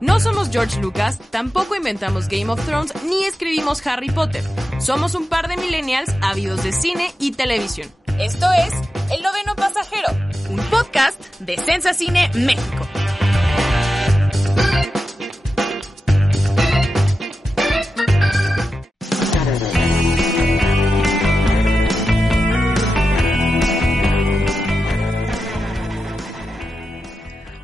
No somos George Lucas, tampoco inventamos Game of Thrones ni escribimos Harry Potter. Somos un par de millennials ávidos de cine y televisión. Esto es El Noveno Pasajero, un podcast de Sensacine México.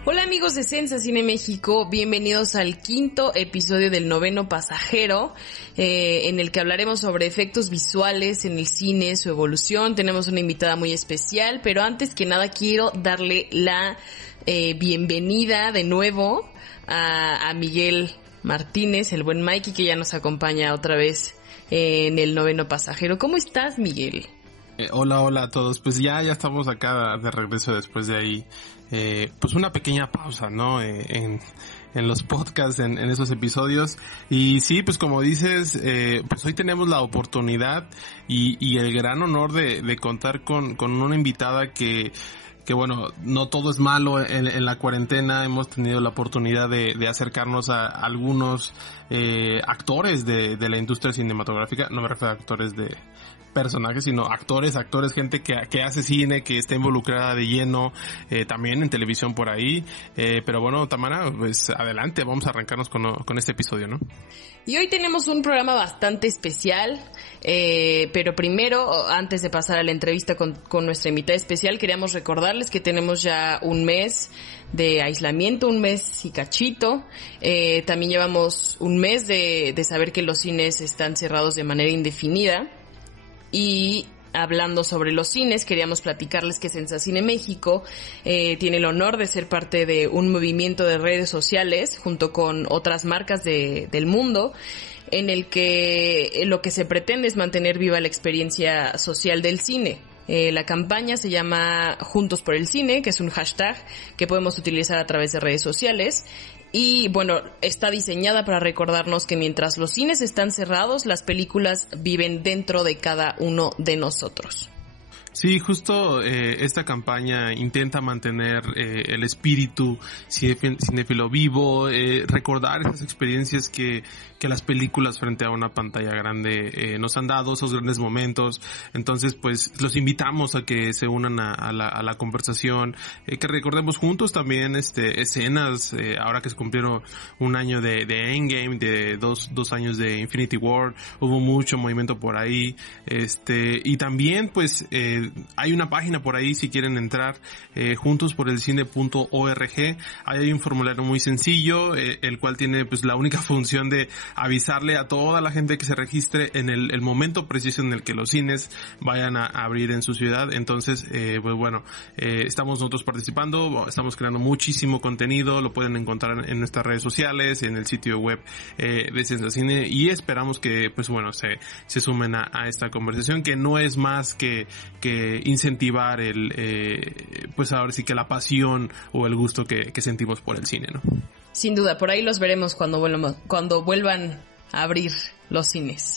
Hola amigos de Sensacine México, bienvenidos al quinto episodio del Noveno Pasajero, en el que hablaremos sobre efectos visuales en el cine, su evolución. Tenemos una invitada muy especial, pero antes que nada quiero darle la bienvenida de nuevo a Miguel Martínez, el buen Mikey, que ya nos acompaña otra vez en el Noveno Pasajero. ¿Cómo estás, Miguel? Hola a todos. Pues ya estamos acá de regreso después de ahí. Pues una pequeña pausa, ¿no? En los podcasts, en esos episodios. Y sí, pues como dices, pues hoy tenemos la oportunidad y el gran honor de contar con una invitada que bueno, no todo es malo en la cuarentena. Hemos tenido la oportunidad de acercarnos a algunos actores de la industria cinematográfica. No me refiero a actores de personajes, sino actores, gente que hace cine, que está involucrada de lleno, también en televisión por ahí. Pero bueno, Tamara, pues adelante, vamos a arrancarnos con este episodio, ¿no? Y hoy tenemos un programa bastante especial, pero primero, antes de pasar a la entrevista con nuestra invitada especial, queríamos recordarles que tenemos ya un mes de aislamiento, un mes y cachito. También llevamos un mes de saber que los cines están cerrados de manera indefinida. Y hablando sobre los cines, queríamos platicarles que Sensacine México tiene el honor de ser parte de un movimiento de redes sociales junto con otras marcas del mundo, en el que lo que se pretende es mantener viva la experiencia social del cine. La campaña se llama Juntos por el Cine, que es un hashtag que podemos utilizar a través de redes sociales. Y bueno, está diseñada para recordarnos que mientras los cines están cerrados, las películas viven dentro de cada uno de nosotros. Sí, justo esta campaña intenta mantener el espíritu cinéfilo vivo, recordar esas experiencias que las películas frente a una pantalla grande nos han dado, esos grandes momentos. Entonces, pues, los invitamos a que se unan a la conversación, que recordemos juntos también escenas, ahora que se cumplieron un año de Endgame, de dos años de Infinity War, hubo mucho movimiento por ahí, y también, pues, hay una página por ahí si quieren entrar, juntosporelcine.org. Ahí hay un formulario muy sencillo, el cual tiene pues la única función de avisarle a toda la gente que se registre en el momento preciso en el que los cines vayan a abrir en su ciudad. Entonces, pues bueno, estamos nosotros participando, estamos creando muchísimo contenido, lo pueden encontrar en nuestras redes sociales, en el sitio web de Sensacine, y esperamos que pues bueno se sumen a esta conversación, que no es más que incentivar pues ahora sí que la pasión o el gusto que sentimos por el cine, ¿no? Sin duda, por ahí los veremos cuando vuelvan a abrir los cines.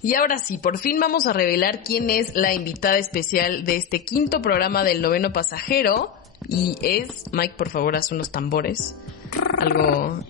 Y ahora sí, por fin vamos a revelar quién es la invitada especial de este quinto programa del Noveno Pasajero. Y es, Mike, por favor, haz unos tambores. Algo.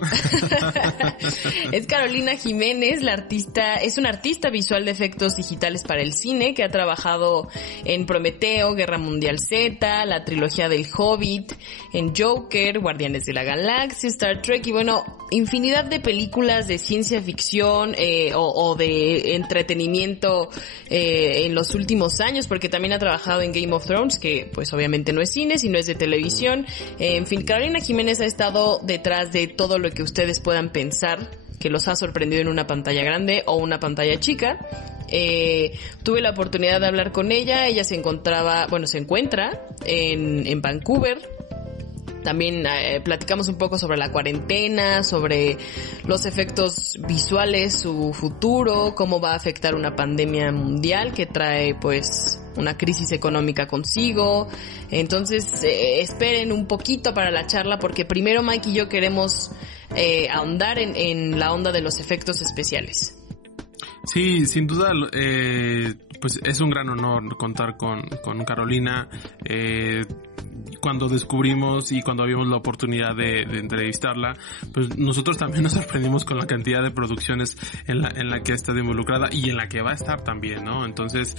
Es Carolina Jiménez, la artista, es una artista visual de efectos digitales para el cine que ha trabajado en Prometeo, Guerra Mundial Z, la trilogía del Hobbit, en Joker, Guardianes de la Galaxia, Star Trek y bueno, infinidad de películas de ciencia ficción o de entretenimiento en los últimos años, porque también ha trabajado en Game of Thrones, que pues obviamente no es cine, sino es de televisión. En fin, Carolina Jiménez ha estado detrás de todo lo que ustedes puedan pensar que los ha sorprendido en una pantalla grande o una pantalla chica. Tuve la oportunidad de hablar con ella. Ella se encuentra en Vancouver. También platicamos un poco sobre la cuarentena, sobre los efectos visuales, su futuro, cómo va a afectar una pandemia mundial que trae pues una crisis económica consigo. Entonces esperen un poquito para la charla, porque primero Mike y yo queremos ahondar en la onda de los efectos especiales. Sí, sin duda, pues es un gran honor contar con Carolina. cuando descubrimos y cuando vimos la oportunidad de entrevistarla, pues nosotros también nos sorprendimos con la cantidad de producciones en la que ha estado involucrada y en la que va a estar también, ¿no? Entonces,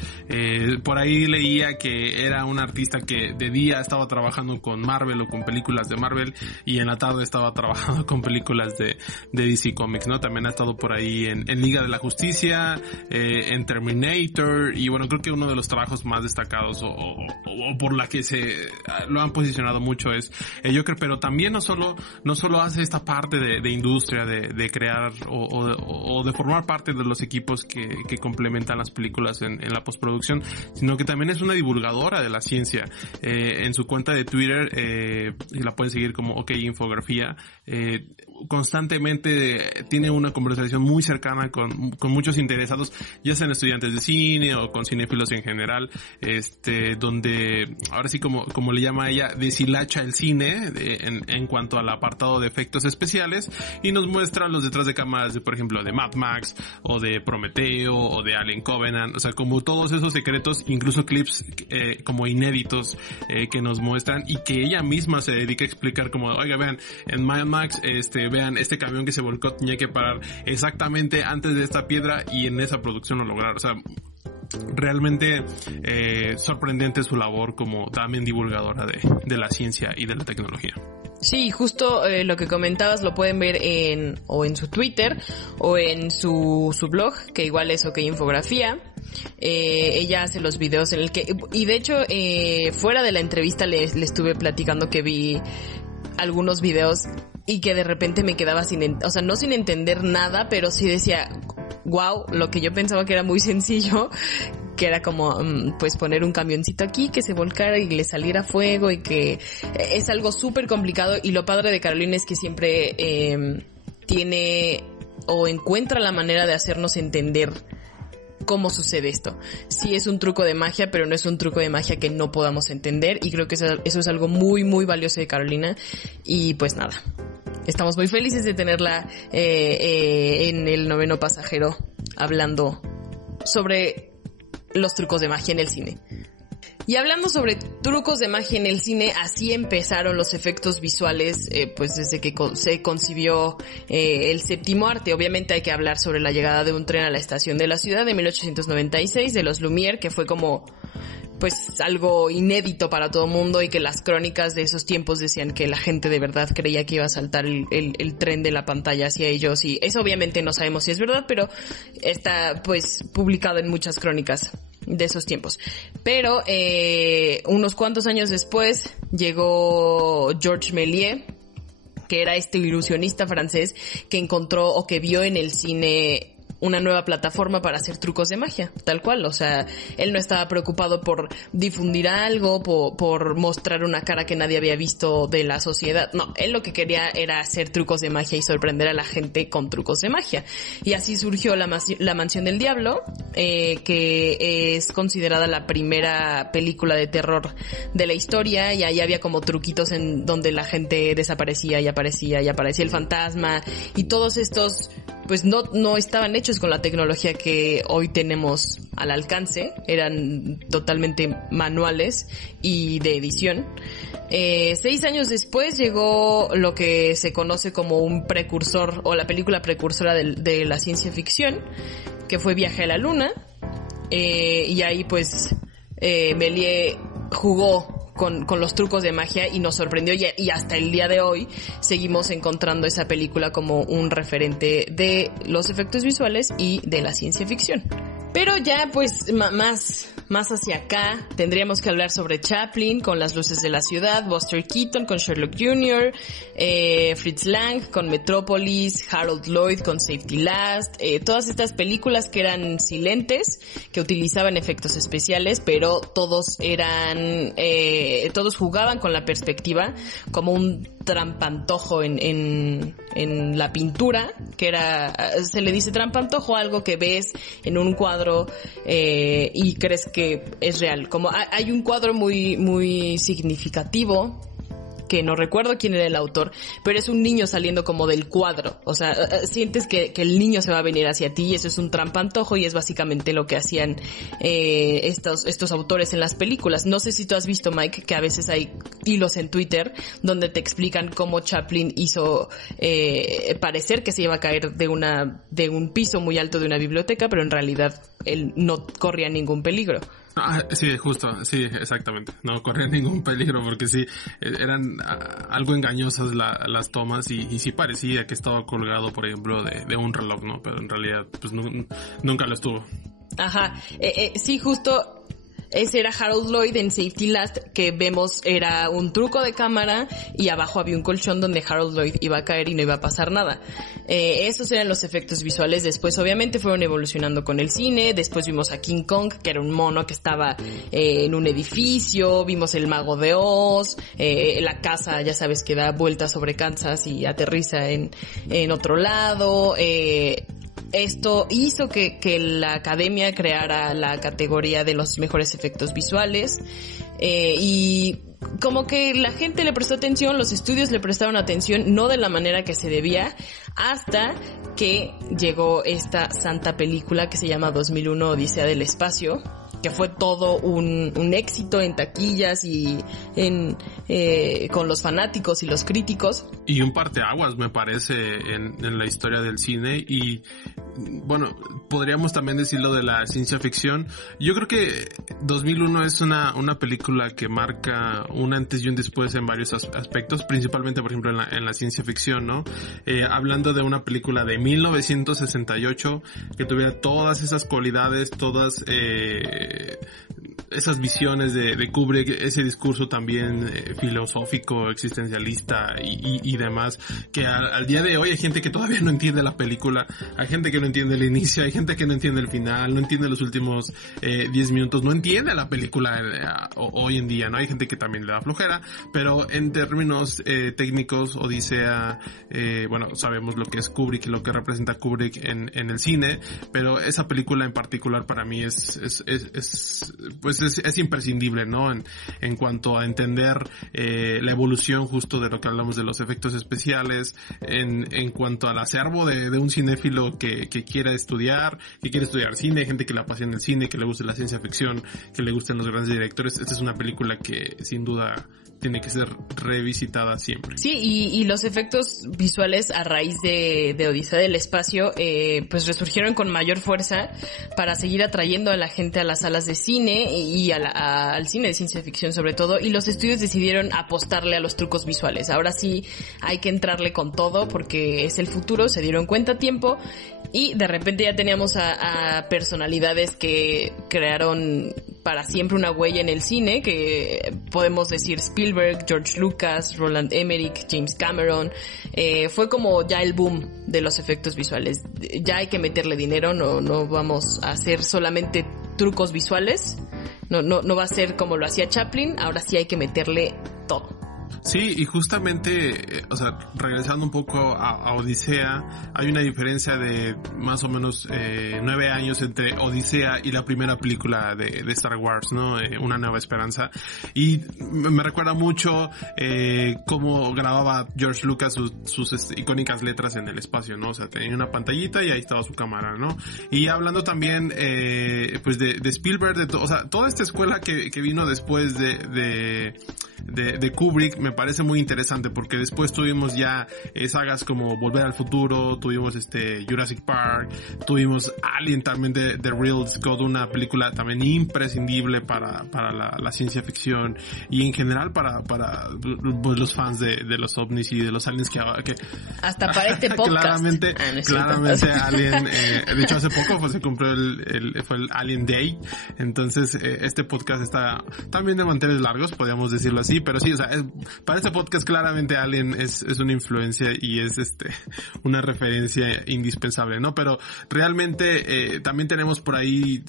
por ahí leía que era una artista que de día estaba trabajando con Marvel o con películas de Marvel y en la tarde estaba trabajando con películas de DC Comics, ¿no? También ha estado por ahí en Liga de la Justicia, en Terminator, y bueno, creo que uno de los trabajos más destacados o por la que se lo han posicionado mucho es Joker, pero también no solo hace esta parte de industria, de crear o de formar parte de los equipos que complementan las películas en la postproducción, sino que también es una divulgadora de la ciencia. En su cuenta de Twitter, y la pueden seguir como OK Infografía, constantemente tiene una conversación muy cercana con muchos interesados, ya sean estudiantes de cine o con cinéfilos en general, donde ahora sí como le llama ella, deshilacha el cine en cuanto al apartado de efectos especiales y nos muestra los detrás de cámaras de, por ejemplo, de Mad Max o de Prometeo o de Alien Covenant, o sea, como todos esos secretos, incluso clips como inéditos que nos muestran y que ella misma se dedica a explicar como, oiga, vean, en Mad Max, vean, este camión que se volcó tenía que parar exactamente antes de esta piedra y en esa producción lo lograron. O sea, realmente sorprendente su labor como también divulgadora de la ciencia y de la tecnología. Sí, justo lo que comentabas lo pueden ver en su Twitter o en su blog, que igual es OK Infografía. Ella hace los videos en el que, y de hecho fuera de la entrevista le estuve platicando que vi algunos videos y que de repente me quedaba no sin entender nada, pero sí decía, wow, lo que yo pensaba que era muy sencillo, que era como pues poner un camioncito aquí que se volcara y le saliera fuego, y que es algo súper complicado. Y lo padre de Carolina es que siempre tiene o encuentra la manera de hacernos entender cómo sucede esto. Sí es un truco de magia, pero no es un truco de magia que no podamos entender, y creo que eso es algo muy, muy valioso de Carolina. Y pues nada, estamos muy felices de tenerla en el Noveno Pasajero hablando sobre los trucos de magia en el cine. Y hablando sobre trucos de magia en el cine, así empezaron los efectos visuales, pues desde que se concibió el séptimo arte. Obviamente hay que hablar sobre la llegada de un tren a la estación de la ciudad de 1896 de los Lumière, que fue como pues algo inédito para todo el mundo, y que las crónicas de esos tiempos decían que la gente de verdad creía que iba a saltar el tren de la pantalla hacia ellos, y eso obviamente no sabemos si es verdad, pero está pues publicado en muchas crónicas de esos tiempos. Pero unos cuantos años después llegó Georges Méliès, que era este ilusionista francés que encontró o que vio en el cine una nueva plataforma para hacer trucos de magia, tal cual. O sea, él no estaba preocupado por difundir algo, por mostrar una cara que nadie había visto de la sociedad. No, él lo que quería era hacer trucos de magia y sorprender a la gente con trucos de magia. Y así surgió la Mansión del Diablo, que es considerada la primera película de terror de la historia, y ahí había como truquitos en donde la gente desaparecía y aparecía el fantasma, y todos estos pues no estaban hechos con la tecnología que hoy tenemos al alcance, eran totalmente manuales y de edición. 6 años después llegó lo que se conoce como un precursor, o la película precursora de la ciencia ficción, que fue Viaje a la Luna, y ahí pues Méliès jugó con los trucos de magia y nos sorprendió, y hasta el día de hoy seguimos encontrando esa película como un referente de los efectos visuales y de la ciencia ficción. Pero ya pues más hacia acá tendríamos que hablar sobre Chaplin con Las luces de la ciudad, Buster Keaton con Sherlock Jr., Fritz Lang con Metrópolis, Harold Lloyd con Safety Last, todas estas películas que eran silentes, que utilizaban efectos especiales, pero todos jugaban con la perspectiva, como un trampantojo en la pintura, que se le dice trampantojo, algo que ves en un cuadro y crees que es real. Como hay un cuadro muy, muy significativo que no recuerdo quién era el autor, pero es un niño saliendo como del cuadro. O sea, sientes que el niño se va a venir hacia ti y eso es un trampantojo y es básicamente lo que hacían estos autores en las películas. No sé si tú has visto, Mike, que a veces hay hilos en Twitter donde te explican cómo Chaplin hizo parecer que se iba a caer de un piso muy alto de una biblioteca, pero en realidad él no corría ningún peligro. Sí, justo, sí, exactamente. No corría ningún peligro porque sí, eran algo engañosas las tomas y sí parecía que estaba colgado, por ejemplo, de un reloj, ¿no? Pero en realidad, pues nunca lo estuvo. Ajá, sí, justo. Ese era Harold Lloyd en Safety Last, que vemos era un truco de cámara y abajo había un colchón donde Harold Lloyd iba a caer y no iba a pasar nada. Esos eran los efectos visuales. Después obviamente fueron evolucionando con el cine. Después vimos a King Kong, que era un mono que estaba en un edificio. Vimos el Mago de Oz, la casa, ya sabes, que da vueltas sobre Kansas y aterriza en otro lado. Esto hizo que la academia creara la categoría de los mejores efectos visuales, y como que la gente le prestó atención, los estudios le prestaron atención, no de la manera que se debía, hasta que llegó esta santa película que se llama 2001 Odisea del Espacio, que fue todo un éxito en taquillas y con los fanáticos y los críticos. Y un parteaguas, me parece, en la historia del cine. Y bueno, podríamos también decirlo de la ciencia ficción. Yo creo que 2001 es una película que marca un antes y un después en varios aspectos, principalmente, por ejemplo, en la ciencia ficción, ¿no? Hablando de una película de 1968 que tuviera todas esas cualidades, todas esas visiones de Kubrick, ese discurso también filosófico, existencialista y demás, que al día de hoy hay gente que todavía no entiende la película, hay gente que no entiende el inicio, hay gente que no entiende el final, no entiende los últimos 10 minutos, no entiende la película hoy en día, ¿no? Hay gente que también le da flojera, pero en términos técnicos, Odisea, bueno, sabemos lo que es Kubrick y lo que representa Kubrick en el cine, pero esa película en particular para mí es imprescindible, ¿no? En cuanto a entender la evolución justo de lo que hablamos de los efectos especiales, en cuanto al acervo de un cinéfilo que quiera estudiar cine, hay gente que le apasiona el cine, que le guste la ciencia ficción, que le gusten los grandes directores. Esta es una película que sin duda tiene que ser revisitada siempre. Sí, y los efectos visuales a raíz de Odisea del Espacio pues resurgieron con mayor fuerza para seguir atrayendo a la gente a las salas de cine y al cine de ciencia ficción sobre todo, y los estudios decidieron apostarle a los trucos visuales. Ahora sí hay que entrarle con todo porque es el futuro, se dieron cuenta a tiempo y de repente ya teníamos a personalidades que crearon para siempre una huella en el cine, que podemos decir Spielberg, George Lucas, Roland Emmerich, James Cameron. Fue como ya el boom de los efectos visuales. Ya hay que meterle dinero, no vamos a hacer solamente trucos visuales, no va a ser como lo hacía Chaplin, ahora sí hay que meterle todo. Sí, y justamente, o sea, regresando un poco a Odisea, hay una diferencia de más o menos 9 años entre Odisea y la primera película de Star Wars, ¿no? Una Nueva Esperanza. Y me recuerda mucho cómo grababa George Lucas sus icónicas letras en el espacio, ¿no? O sea, tenía una pantallita y ahí estaba su cámara, ¿no? Y hablando también, pues de Spielberg, o sea, toda esta escuela que vino después de Kubrick, me parece muy interesante porque después tuvimos ya sagas como Volver al Futuro, tuvimos Jurassic Park, tuvimos Alien también de Ridley Scott, una película también imprescindible para la ciencia ficción y en general para pues, los fans de los ovnis y de los aliens que hasta para este podcast claramente Alien, de hecho hace poco se cumplió fue el Alien Day, entonces este podcast está también de manteles largos, podríamos decirlo así, pero sí, o sea, para este podcast claramente Alien es una influencia y es una referencia indispensable, ¿no? Pero realmente también tenemos por ahí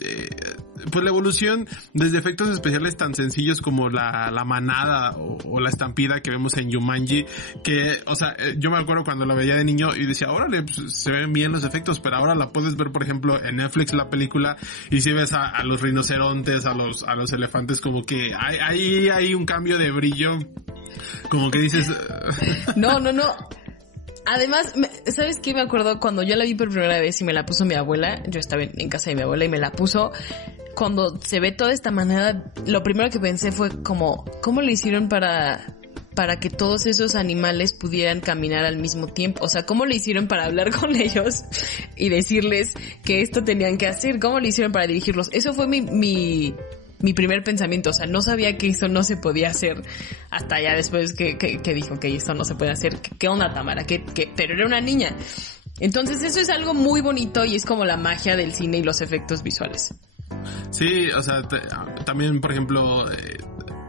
pues la evolución desde efectos especiales tan sencillos como la manada o la estampida que vemos en Jumanji, que, o sea, yo me acuerdo cuando la veía de niño y decía, órale, pues, se ven bien los efectos, pero ahora la puedes ver, por ejemplo, en Netflix la película y si ves a los rinocerontes, a los elefantes, como que hay un cambio de brillo Como que dices... No. Además, ¿sabes qué? Me acuerdo cuando yo la vi por primera vez y me la puso mi abuela. Yo estaba en casa de mi abuela y me la puso. Cuando se ve toda esta manada, lo primero que pensé fue como, ¿cómo lo hicieron para que todos esos animales pudieran caminar al mismo tiempo? O sea, ¿cómo lo hicieron para hablar con ellos y decirles que esto tenían que hacer? ¿Cómo lo hicieron para dirigirlos? Eso fue mi primer pensamiento. O sea, no sabía que eso no se podía hacer hasta ya después que dijo que esto no se puede hacer. ¿Qué onda, Tamara? Pero era una niña. Entonces eso es algo muy bonito y es como la magia del cine y los efectos visuales. Sí, o sea, también, por ejemplo,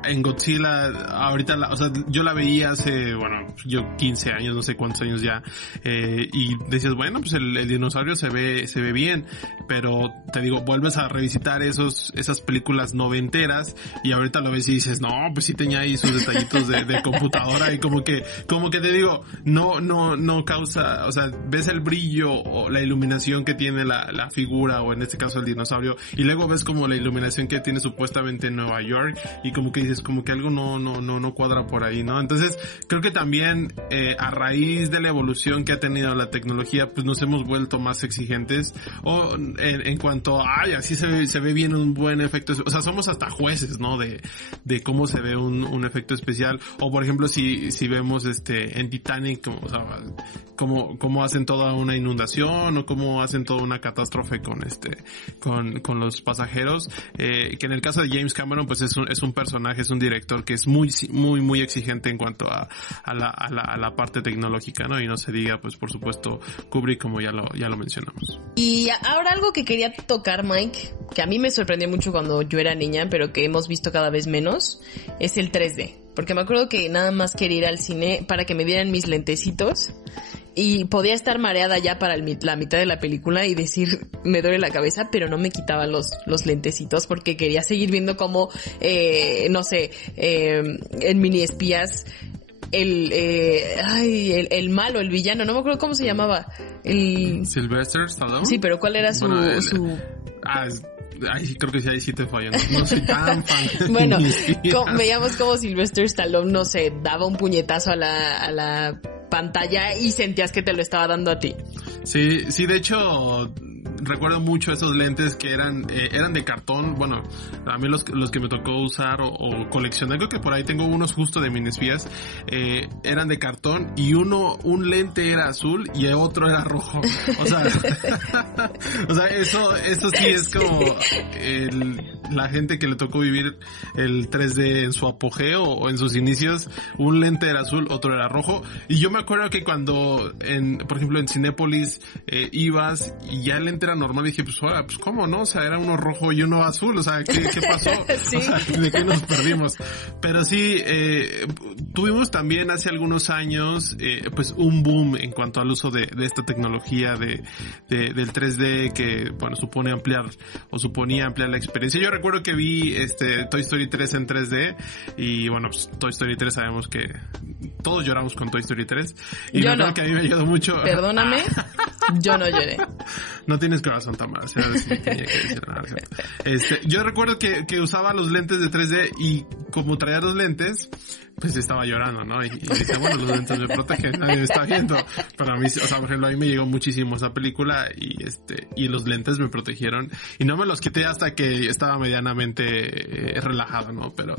en Godzilla, ahorita, o sea, yo la veía hace, bueno, yo 15 años, no sé cuántos años ya, y decías, bueno, pues el dinosaurio se ve bien, pero te digo, vuelves a revisitar esas películas noventeras y ahorita lo ves y dices, no, pues sí tenía ahí sus detallitos de computadora y como que te digo, no causa, o sea, ves el brillo o la iluminación que tiene la figura o en este caso el dinosaurio y luego ves como la iluminación que tiene supuestamente en Nueva York y como que dices, como que algo no cuadra por ahí, ¿no? Entonces, creo que también a raíz de la evolución que ha tenido la tecnología, pues nos hemos vuelto más exigentes o en cuanto a, así se ve bien un buen efecto, o sea, somos hasta jueces, ¿no? De cómo se ve un efecto especial o por ejemplo si vemos en Titanic, o sea, cómo hacen toda una inundación o cómo hacen toda una catástrofe con los pasajeros, que en el caso de James Cameron pues es un personaje, es un director que es muy exigente en cuanto a la parte tecnológica, ¿no? Y no se diga, pues por supuesto, Kubrick, como ya lo mencionamos. Y ahora algo que quería tocar, Mike, que a mí me sorprendió mucho cuando yo era niña, pero que hemos visto cada vez menos, es el 3D. Porque me acuerdo que nada más quería ir al cine para que me dieran mis lentecitos y podía estar mareada ya para la mitad de la película y decir, me duele la cabeza, pero no me quitaba los lentecitos porque quería seguir viendo como, no sé, en Mini Espías, el malo, el villano, no me acuerdo cómo se llamaba. Sylvester Stallone. Sí, pero ¿cuál era su... Ay, creo que sí, ahí sí te fallan. No soy tan fan. Bueno, veíamos como Sylvester Stallone, no sé, daba un puñetazo a la pantalla y sentías que te lo estaba dando a ti. Sí, de hecho, recuerdo mucho esos lentes que eran de cartón. Bueno, a mí los que me tocó usar o coleccionar, creo que por ahí tengo unos justo de Mini Espías, eran de cartón y un lente era azul y el otro era rojo. O sea, eso sí es como la gente que le tocó vivir el 3D en su apogeo o en sus inicios, un lente era azul, otro era rojo. Y yo me acuerdo que cuando, por ejemplo, en Cinépolis ibas y ya el lente era normal, dije, pues, ahora, pues, ¿cómo no? O sea, era uno rojo y uno azul, o sea, ¿qué pasó? Sí. O sea, ¿de qué nos perdimos? Pero sí, tuvimos también hace algunos años, pues, un boom en cuanto al uso de esta tecnología del 3D que, bueno, suponía ampliar la experiencia. Yo recuerdo que vi Toy Story 3 en 3D y bueno, pues Toy Story 3 sabemos que todos lloramos con Toy Story 3 y yo me acuerdo que a mí me ayudó mucho. Perdóname, yo no lloré. No tienes corazón, Tamara, si tenía que decir nada. Yo recuerdo que usaba los lentes de 3D y como traía los lentes, pues estaba llorando, ¿no? Y decía, bueno, los lentes me protegen, nadie me está viendo. Pero a mí, o sea, por ejemplo, a mí me llegó muchísimo esa película y los lentes me protegieron y no me los quité hasta que estaba medianamente relajado, ¿no? Pero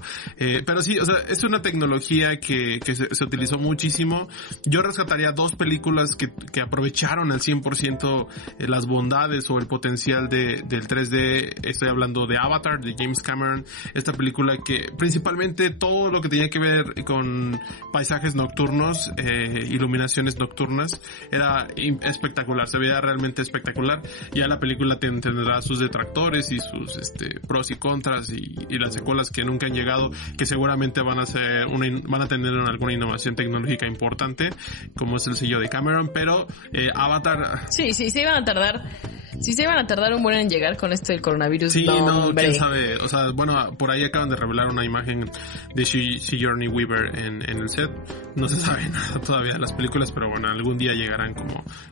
sí, o sea, es una tecnología que se utilizó muchísimo. Yo rescataría dos películas que aprovecharon al 100% las bondades o el potencial del 3D. Estoy hablando de Avatar, de James Cameron, esta película que principalmente todo lo que tenía que ver con paisajes nocturnos, iluminaciones nocturnas, era espectacular, se veía realmente espectacular. Ya la película tendrá sus detractores y sus pros y contras y las secuelas que nunca han llegado, que seguramente van a tener alguna innovación tecnológica importante, como es el sello de Cameron, pero Avatar... Sí, se iban a tardar un buen en llegar con esto del coronavirus. Sí, no, quién sabe, o sea, bueno, por ahí acaban de revelar una imagen tienen de Sigourney Weaver en el set. No se sabe nada todavía de las películas, pero bueno, algún día llegarán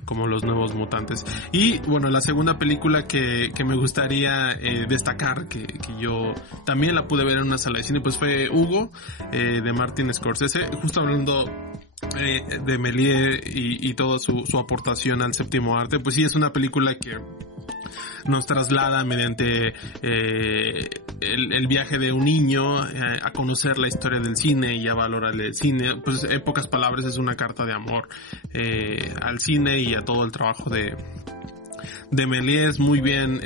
como los nuevos mutantes. Y bueno, la segunda película que me gustaría destacar, que yo también la pude ver en una sala de cine, pues fue Hugo, de Martin Scorsese, justo hablando de Méliès y toda su aportación al séptimo arte. Pues sí, es una película que nos traslada mediante el viaje de un niño a conocer la historia del cine y a valorar el cine. Pues en pocas palabras es una carta de amor al cine y a todo el trabajo de Méliès, muy bien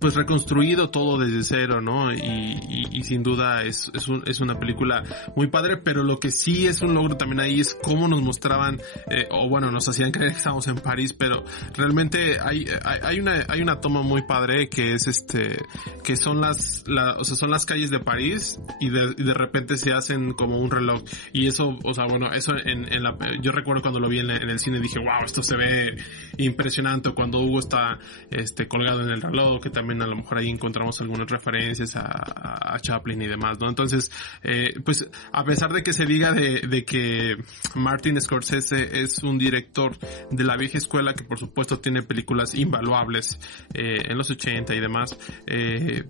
pues reconstruido todo desde cero, ¿no? Y sin duda es una película muy padre, pero lo que sí es un logro también ahí es cómo nos mostraban, o bueno, nos hacían creer que estábamos en París, pero realmente hay una toma muy padre que es que son son las calles de París y de repente se hacen como un reloj, y eso, o sea, bueno, eso yo recuerdo cuando lo vi en el cine dije, wow, esto se ve impresionante, cuando Hugo está colgado en el reloj, que también a lo mejor ahí encontramos algunas referencias a Chaplin y demás, ¿no? Entonces, pues a pesar de que se diga de que Martin Scorsese es un director de la vieja escuela, que por supuesto tiene películas invaluables en los 80 y demás,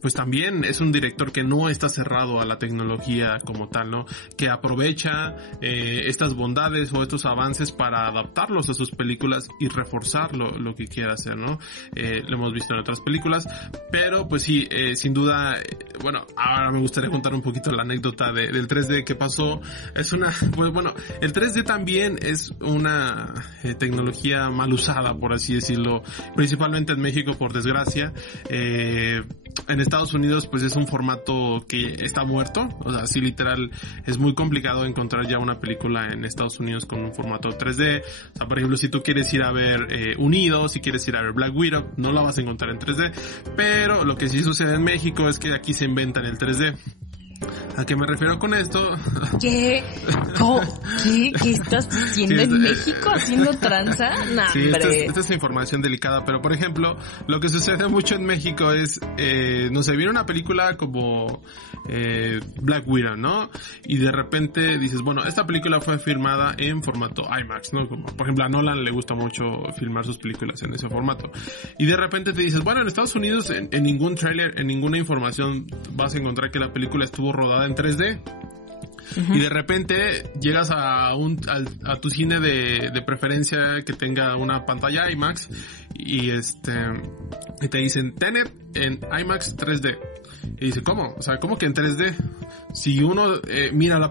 pues también es un director que no está cerrado a la tecnología como tal, ¿no? Que aprovecha estas bondades o estos avances para adaptarlos a sus películas y reforzar lo que quiera hacer, ¿no? Lo hemos visto en otras películas, pero pues sí, sin duda, bueno, ahora me gustaría contar un poquito la anécdota del 3D que pasó. Pues bueno, el 3D también es una tecnología mal usada, por así decirlo, principalmente en México, por desgracia. En Estados Unidos pues es un formato que está muerto, o sea, así literal es muy complicado encontrar ya una película en Estados Unidos con un formato 3D. O sea, por ejemplo, si tú quieres ir a ver Unidos, si quieres ir a ver Black Widow, no la vas a encontrar en 3D, pero lo que sí sucede en México es que aquí se inventan el 3D. ¿A qué me refiero con esto? ¿Qué? ¿Qué estás haciendo en México? ¿Haciendo tranza? Nah, sí, esta es información delicada, pero por ejemplo, lo que sucede mucho en México es, no sé, viene una película como Black Widow, ¿no? Y de repente dices, bueno, esta película fue filmada en formato IMAX, ¿no? Como, por ejemplo, a Nolan le gusta mucho filmar sus películas en ese formato. Y de repente te dices, bueno, en Estados Unidos en ningún tráiler, en ninguna información vas a encontrar que la película estuvo rodada en 3D. Uh-huh. Y de repente llegas a tu cine de preferencia que tenga una pantalla IMAX y te dicen Tenet en IMAX 3D. Y dice, ¿cómo? O sea, ¿cómo que en 3D? Si uno mira las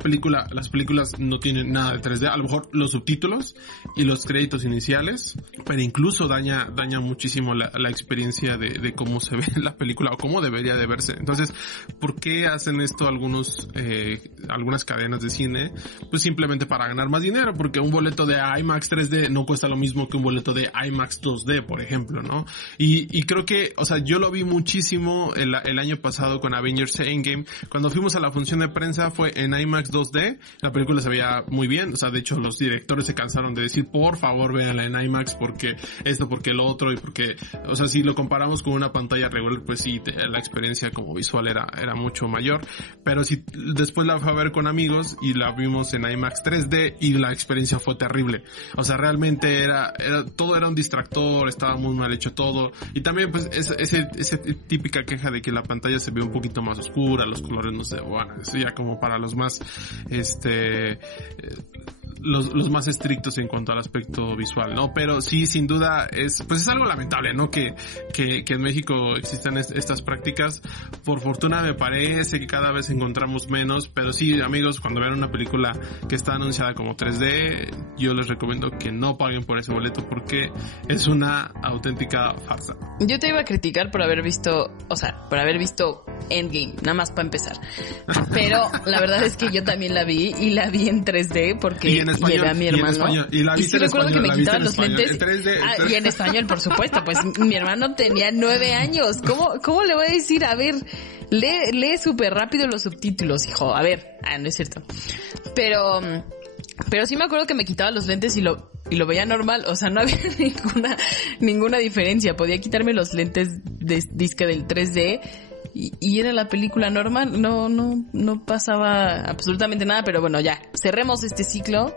películas no tienen nada de 3D, a lo mejor los subtítulos y los créditos iniciales, pero incluso daña muchísimo la experiencia de cómo se ve la película o cómo debería de verse. Entonces, ¿por qué hacen esto algunas cadenas de cine? Pues simplemente para ganar más dinero, porque un boleto de IMAX 3D no cuesta lo mismo que un boleto de IMAX 2D, por ejemplo, ¿no? Y creo que, o sea, yo lo vi muchísimo el año pasado con Avengers Endgame. Cuando fuimos a la función de prensa fue en IMAX 2D, la película se veía muy bien, o sea, de hecho los directores se cansaron de decir, por favor véanla en IMAX porque esto, porque lo otro, y porque, o sea, si lo comparamos con una pantalla regular, pues sí, la experiencia como visual era mucho mayor, pero si después la fue a ver con amigos y la vimos en IMAX 3D y la experiencia fue terrible, o sea, realmente todo era un distractor, estaba muy mal hecho todo, y también pues esa típica queja de que la pantalla se ve un poquito más oscura, los colores no sé, bueno, eso ya como para los más los más estrictos en cuanto al aspecto visual, ¿no? Pero sí, sin duda es algo lamentable, ¿no? Que en México existan estas prácticas. Por fortuna me parece que cada vez encontramos menos, pero sí, amigos, cuando vean una película que está anunciada como 3D, yo les recomiendo que no paguen por ese boleto porque es una auténtica farsa. Yo te iba a criticar por haber visto Endgame, nada más para empezar. Pero la verdad es que yo también la vi en 3D porque llevé a mi hermano. Y sí recuerdo que me quitaban los lentes. Y en español, por supuesto, pues mi hermano tenía 9 años. ¿Cómo le voy a decir? A ver, lee súper rápido los subtítulos, hijo. A ver, no es cierto. Pero sí me acuerdo que me quitaba los lentes y lo veía normal, o sea, no había ninguna diferencia. Podía quitarme los lentes disque del 3D y era la película normal, no pasaba absolutamente nada, pero bueno, ya, cerremos este ciclo,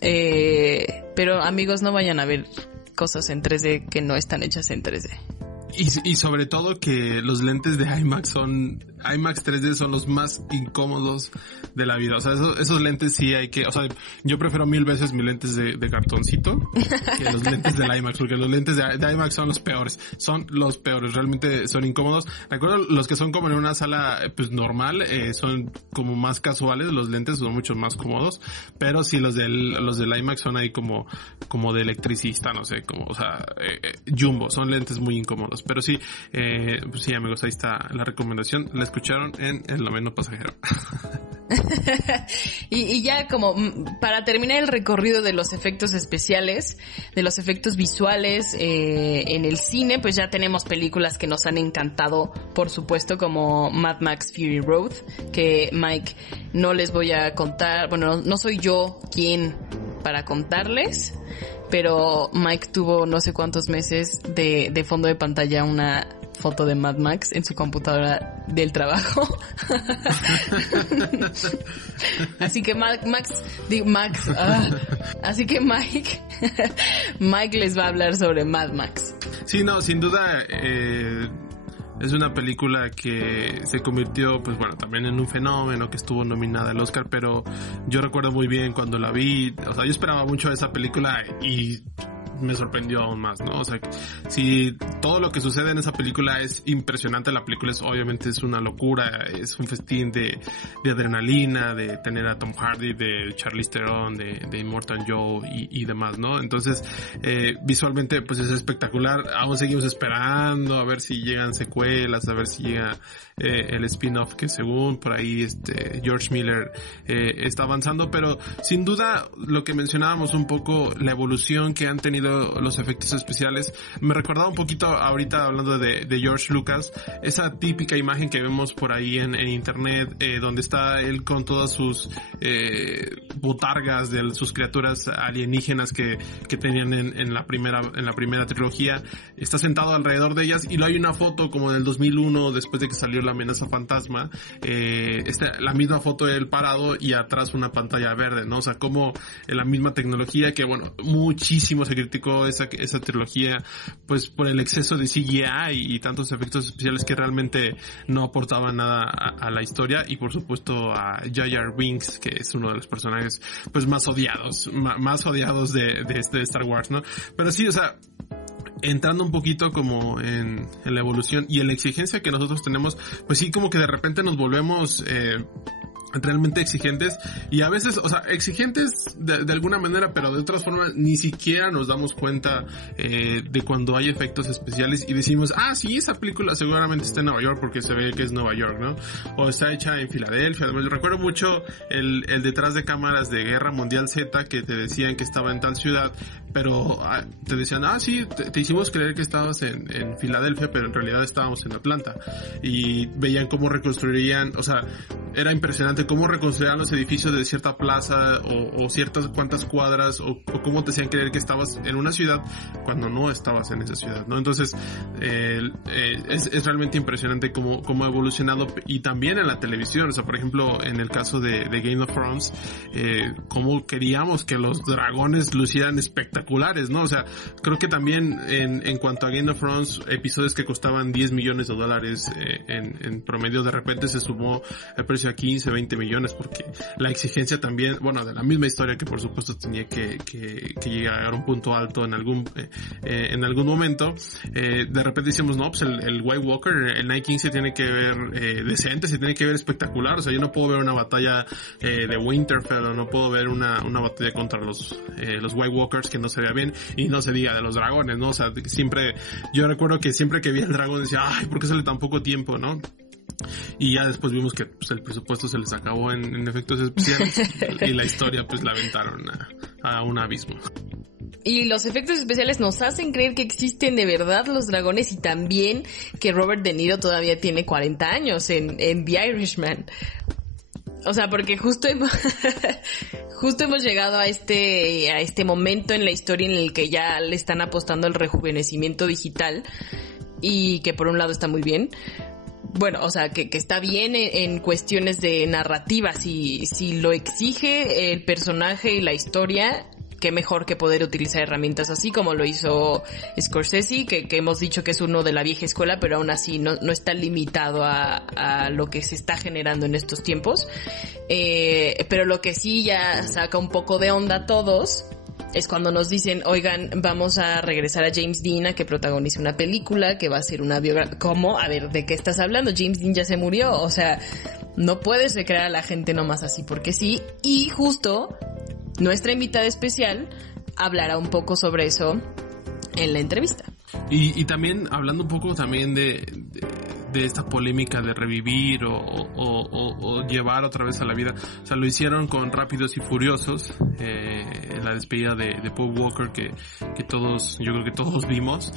pero amigos, no vayan a ver cosas en 3D que no están hechas en 3D. Y sobre todo que los lentes de IMAX 3D son los más incómodos de la vida. O sea, esos lentes sí hay que, o sea, yo prefiero 1000 veces mis lentes de cartoncito que los lentes del IMAX, porque los lentes de IMAX son los peores. Son los peores, realmente son incómodos. Recuerdo los que son como en una sala, pues normal, son como más casuales, los lentes son mucho más cómodos, pero sí los del IMAX son ahí como de electricista, no sé, como, o sea, jumbo, son lentes muy incómodos. Pero sí, pues sí, amigos, ahí está la recomendación. La escucharon en El Noveno Pasajero. y ya como para terminar el recorrido de los efectos especiales, de los efectos visuales en el cine, pues ya tenemos películas que nos han encantado, por supuesto, como Mad Max Fury Road, que Mike, no les voy a contar, bueno, no soy yo quien para contarles, pero Mike tuvo no sé cuántos meses de fondo de pantalla una foto de Mad Max en su computadora del trabajo. Así que así que Mike les va a hablar sobre Mad Max. Sí, no, sin duda es una película que se convirtió, pues bueno, también en un fenómeno, que estuvo nominada al Oscar, pero yo recuerdo muy bien cuando la vi, o sea, yo esperaba mucho de esa película y me sorprendió aún más, ¿no? O sea, si todo lo que sucede en esa película es impresionante, la película obviamente es una locura, es un festín de adrenalina, de tener a Tom Hardy, de Charlize Theron, de Immortal Joe y demás, ¿no? Entonces, visualmente pues es espectacular, aún seguimos esperando a ver si llegan secuelas, a ver si llega el spin-off que según por ahí George Miller está avanzando, pero sin duda lo que mencionábamos un poco, la evolución que han tenido los efectos especiales, me recordaba un poquito ahorita hablando de George Lucas, esa típica imagen que vemos por ahí en internet, donde está él con todas sus botargas de sus criaturas alienígenas que tenían en la primera trilogía, está sentado alrededor de ellas y luego hay una foto como del 2001 después de que salió La Amenaza Fantasma, la misma foto de él parado y atrás una pantalla verde, ¿no? O sea, como la misma tecnología que, bueno, muchísimo se criticó esa trilogía, pues por el exceso de CGI y tantos efectos especiales que realmente no aportaban nada a la historia, y por supuesto a Jar Jar Binks, que es uno de los personajes pues más odiados de Star Wars, ¿no? Pero sí, o sea, entrando un poquito como en la evolución y en la exigencia que nosotros tenemos, pues sí, como que de repente nos volvemos realmente exigentes, y a veces, o sea, exigentes de alguna manera, pero de otras formas ni siquiera nos damos cuenta de cuando hay efectos especiales y decimos, sí, esa película seguramente está en Nueva York porque se ve que es Nueva York, ¿no? O está hecha en Filadelfia. Además, recuerdo mucho el detrás de cámaras de Guerra Mundial Z, que te decían que estaba en tal ciudad, pero te decían, sí, te hicimos creer que estabas en Filadelfia, pero en realidad estábamos en Atlanta, y veían cómo reconstruirían, o sea, era impresionante cómo reconstruían los edificios de cierta plaza o ciertas cuantas cuadras, o cómo te hacían creer que estabas en una ciudad cuando no estabas en esa ciudad, ¿no? Entonces, es realmente impresionante cómo ha evolucionado, y también en la televisión, o sea, por ejemplo, en el caso de Game of Thrones, cómo queríamos que los dragones lucieran espectaculares, ¿no? O sea, creo que también en cuanto a Game of Thrones, episodios que costaban $10 millones en promedio, de repente se sumó el precio a 15, 20 millones, porque la exigencia también, bueno, de la misma historia, que por supuesto tenía que llegar a un punto alto en algún momento, de repente decimos, no, pues el White Walker, el Night King se tiene que ver decente, se tiene que ver espectacular, o sea, yo no puedo ver una batalla de Winterfell, o no puedo ver una batalla contra los White Walkers que no se vea bien, y no se diga de los dragones, ¿no? O sea, yo recuerdo que siempre que vi el dragón decía, ¿por qué sale tan poco tiempo, no? Y ya después vimos que pues, el presupuesto se les acabó en efectos especiales y la historia pues la aventaron a un abismo. Y los efectos especiales nos hacen creer que existen de verdad los dragones, y también que Robert De Niro todavía tiene 40 años en The Irishman. O sea, porque justo hemos llegado a este momento en la historia en el que ya le están apostando al rejuvenecimiento digital, y que por un lado está muy bien, bueno, o sea, que está bien en cuestiones de narrativa, si lo exige el personaje y la historia, qué mejor que poder utilizar herramientas así como lo hizo Scorsese, que hemos dicho que es uno de la vieja escuela, pero aún así no está limitado a lo que se está generando en estos tiempos. Pero lo que sí ya saca un poco de onda a todos es cuando nos dicen, oigan, vamos a regresar a James Dean a que protagonice una película que va a ser una biografía. ¿Cómo? A ver, ¿de qué estás hablando? James Dean ya se murió. O sea, no puedes recrear a la gente nomás así porque sí. Y justo nuestra invitada especial hablará un poco sobre eso en la entrevista. Y también hablando un poco también de esta polémica de revivir o llevar otra vez a la vida. O sea, lo hicieron con Rápidos y Furiosos, en la despedida de Paul Walker que todos, yo creo que todos vimos,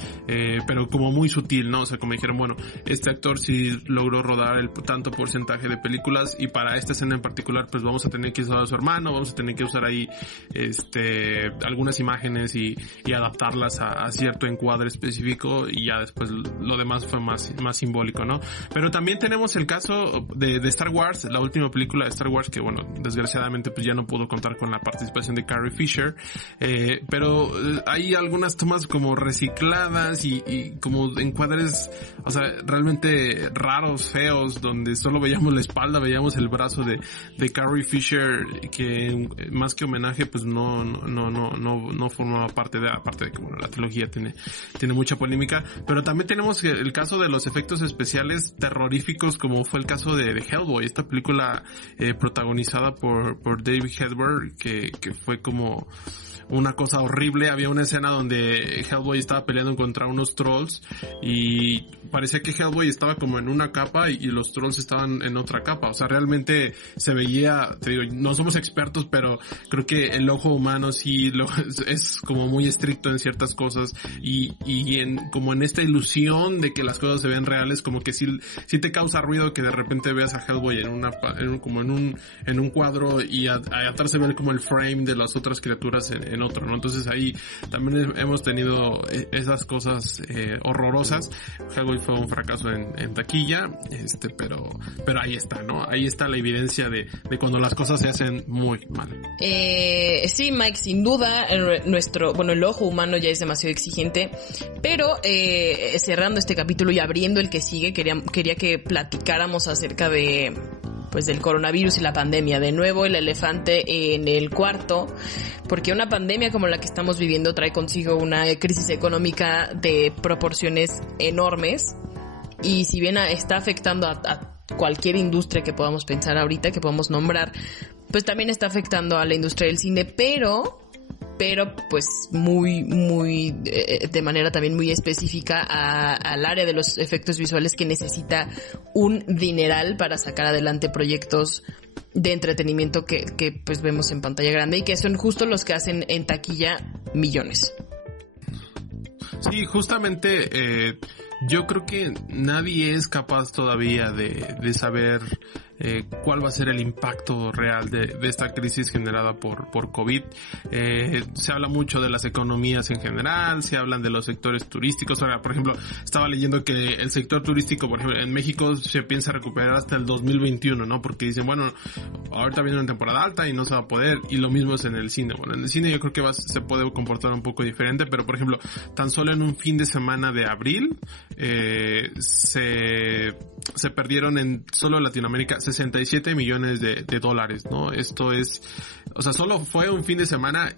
pero como muy sutil, ¿no? O sea, como dijeron, bueno, este actor sí logró rodar el tanto porcentaje de películas y para esta escena en particular pues vamos a tener que usar a su hermano, vamos a tener que usar ahí algunas imágenes y adaptarlas a cierto encuadre específico y ya después lo demás fue más simbólico, ¿no? Pero también tenemos el caso de Star Wars, la última película de Star Wars que, bueno, desgraciadamente pues ya no pudo contar con la participación de Carrie Fisher, pero hay algunas tomas como recicladas y como encuadres, o sea, realmente raros, feos, donde solo veíamos la espalda, veíamos el brazo de Carrie Fisher, que más que homenaje pues no formaba parte de que, bueno, la trilogía tiene mucha polémica, pero también tenemos el caso de los efectos especiales terroríficos, como fue el caso de Hellboy, esta película protagonizada por David Hedberg, que fue como una cosa horrible. Había una escena donde Hellboy estaba peleando contra unos trolls y parecía que Hellboy estaba como en una capa y los trolls estaban en otra capa. O sea, realmente se veía, te digo, no somos expertos, pero creo que el ojo humano sí es como muy estricto en ciertas cosas y como en esta ilusión de que las cosas se ven reales, como que sí te causa ruido que de repente veas a Hellboy en un cuadro y atrás se ve como el frame de las otras criaturas en otro, ¿no? Entonces ahí también hemos tenido esas cosas horrorosas. Hellboy fue un fracaso en taquilla, pero ahí está, ¿no? Ahí está la evidencia de cuando las cosas se hacen muy mal. Sí, Mike, sin duda el ojo humano ya es demasiado exigente, pero cerrando este capítulo y abriendo el que sigue, quería que platicáramos acerca del coronavirus y la pandemia. De nuevo, el elefante en el cuarto, porque una pandemia como la que estamos viviendo trae consigo una crisis económica de proporciones enormes, y si bien está afectando a cualquier industria que podamos pensar ahorita, que podamos nombrar, pues también está afectando a la industria del cine, pero pues muy de manera también muy específica al área de los efectos visuales, que necesita un dineral para sacar adelante proyectos de entretenimiento que pues vemos en pantalla grande y que son justo los que hacen en taquilla millones. Sí, justamente yo creo que nadie es capaz todavía de saber cuál va a ser el impacto real de esta crisis generada por COVID. Se habla mucho de las economías en general, se hablan de los sectores turísticos. Ahora, por ejemplo, estaba leyendo que el sector turístico, por ejemplo, en México se piensa recuperar hasta el 2021, ¿no? Porque dicen, bueno, ahorita viene una temporada alta y no se va a poder, y lo mismo es en el cine. Bueno, en el cine yo creo que se puede comportar un poco diferente, pero por ejemplo, tan solo en un fin de semana de abril, se perdieron en solo Latinoamérica 67 millones de dólares, ¿no? Esto es, o sea, solo fue un fin de semana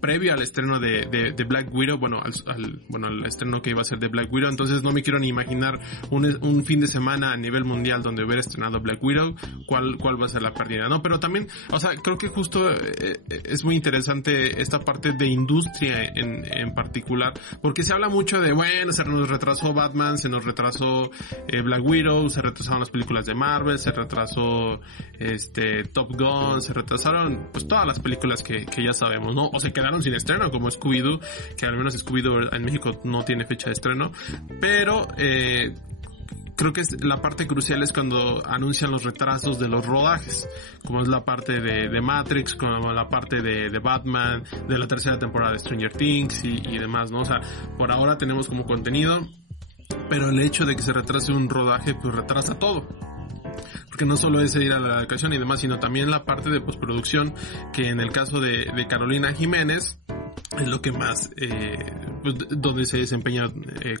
previo al estreno de Black Widow, al estreno que iba a ser de Black Widow. Entonces no me quiero ni imaginar un fin de semana a nivel mundial donde hubiera estrenado Black Widow, cuál va a ser la pérdida, ¿no? Pero también, o sea, creo que justo es muy interesante esta parte de industria en particular, porque se habla mucho de, bueno, se nos retrasó Batman, se nos retrasó Black Widow, se retrasaron las películas de Marvel, se retrasó Top Gun, se retrasaron pues todas las películas que ya sabemos, ¿no? O se quedaron sin estreno, como Scooby-Doo, que al menos Scooby-Doo en México no tiene fecha de estreno, pero creo que la parte crucial es cuando anuncian los retrasos de los rodajes, como es la parte de Matrix, como la parte de Batman, de la tercera temporada de Stranger Things y demás, ¿no? O sea, por ahora tenemos como contenido, pero el hecho de que se retrase un rodaje, pues retrasa todo. Porque no solo es ir a la locación y demás, sino también la parte de postproducción, que en el caso de Carolina Jiménez es lo que más, pues, donde se desempeña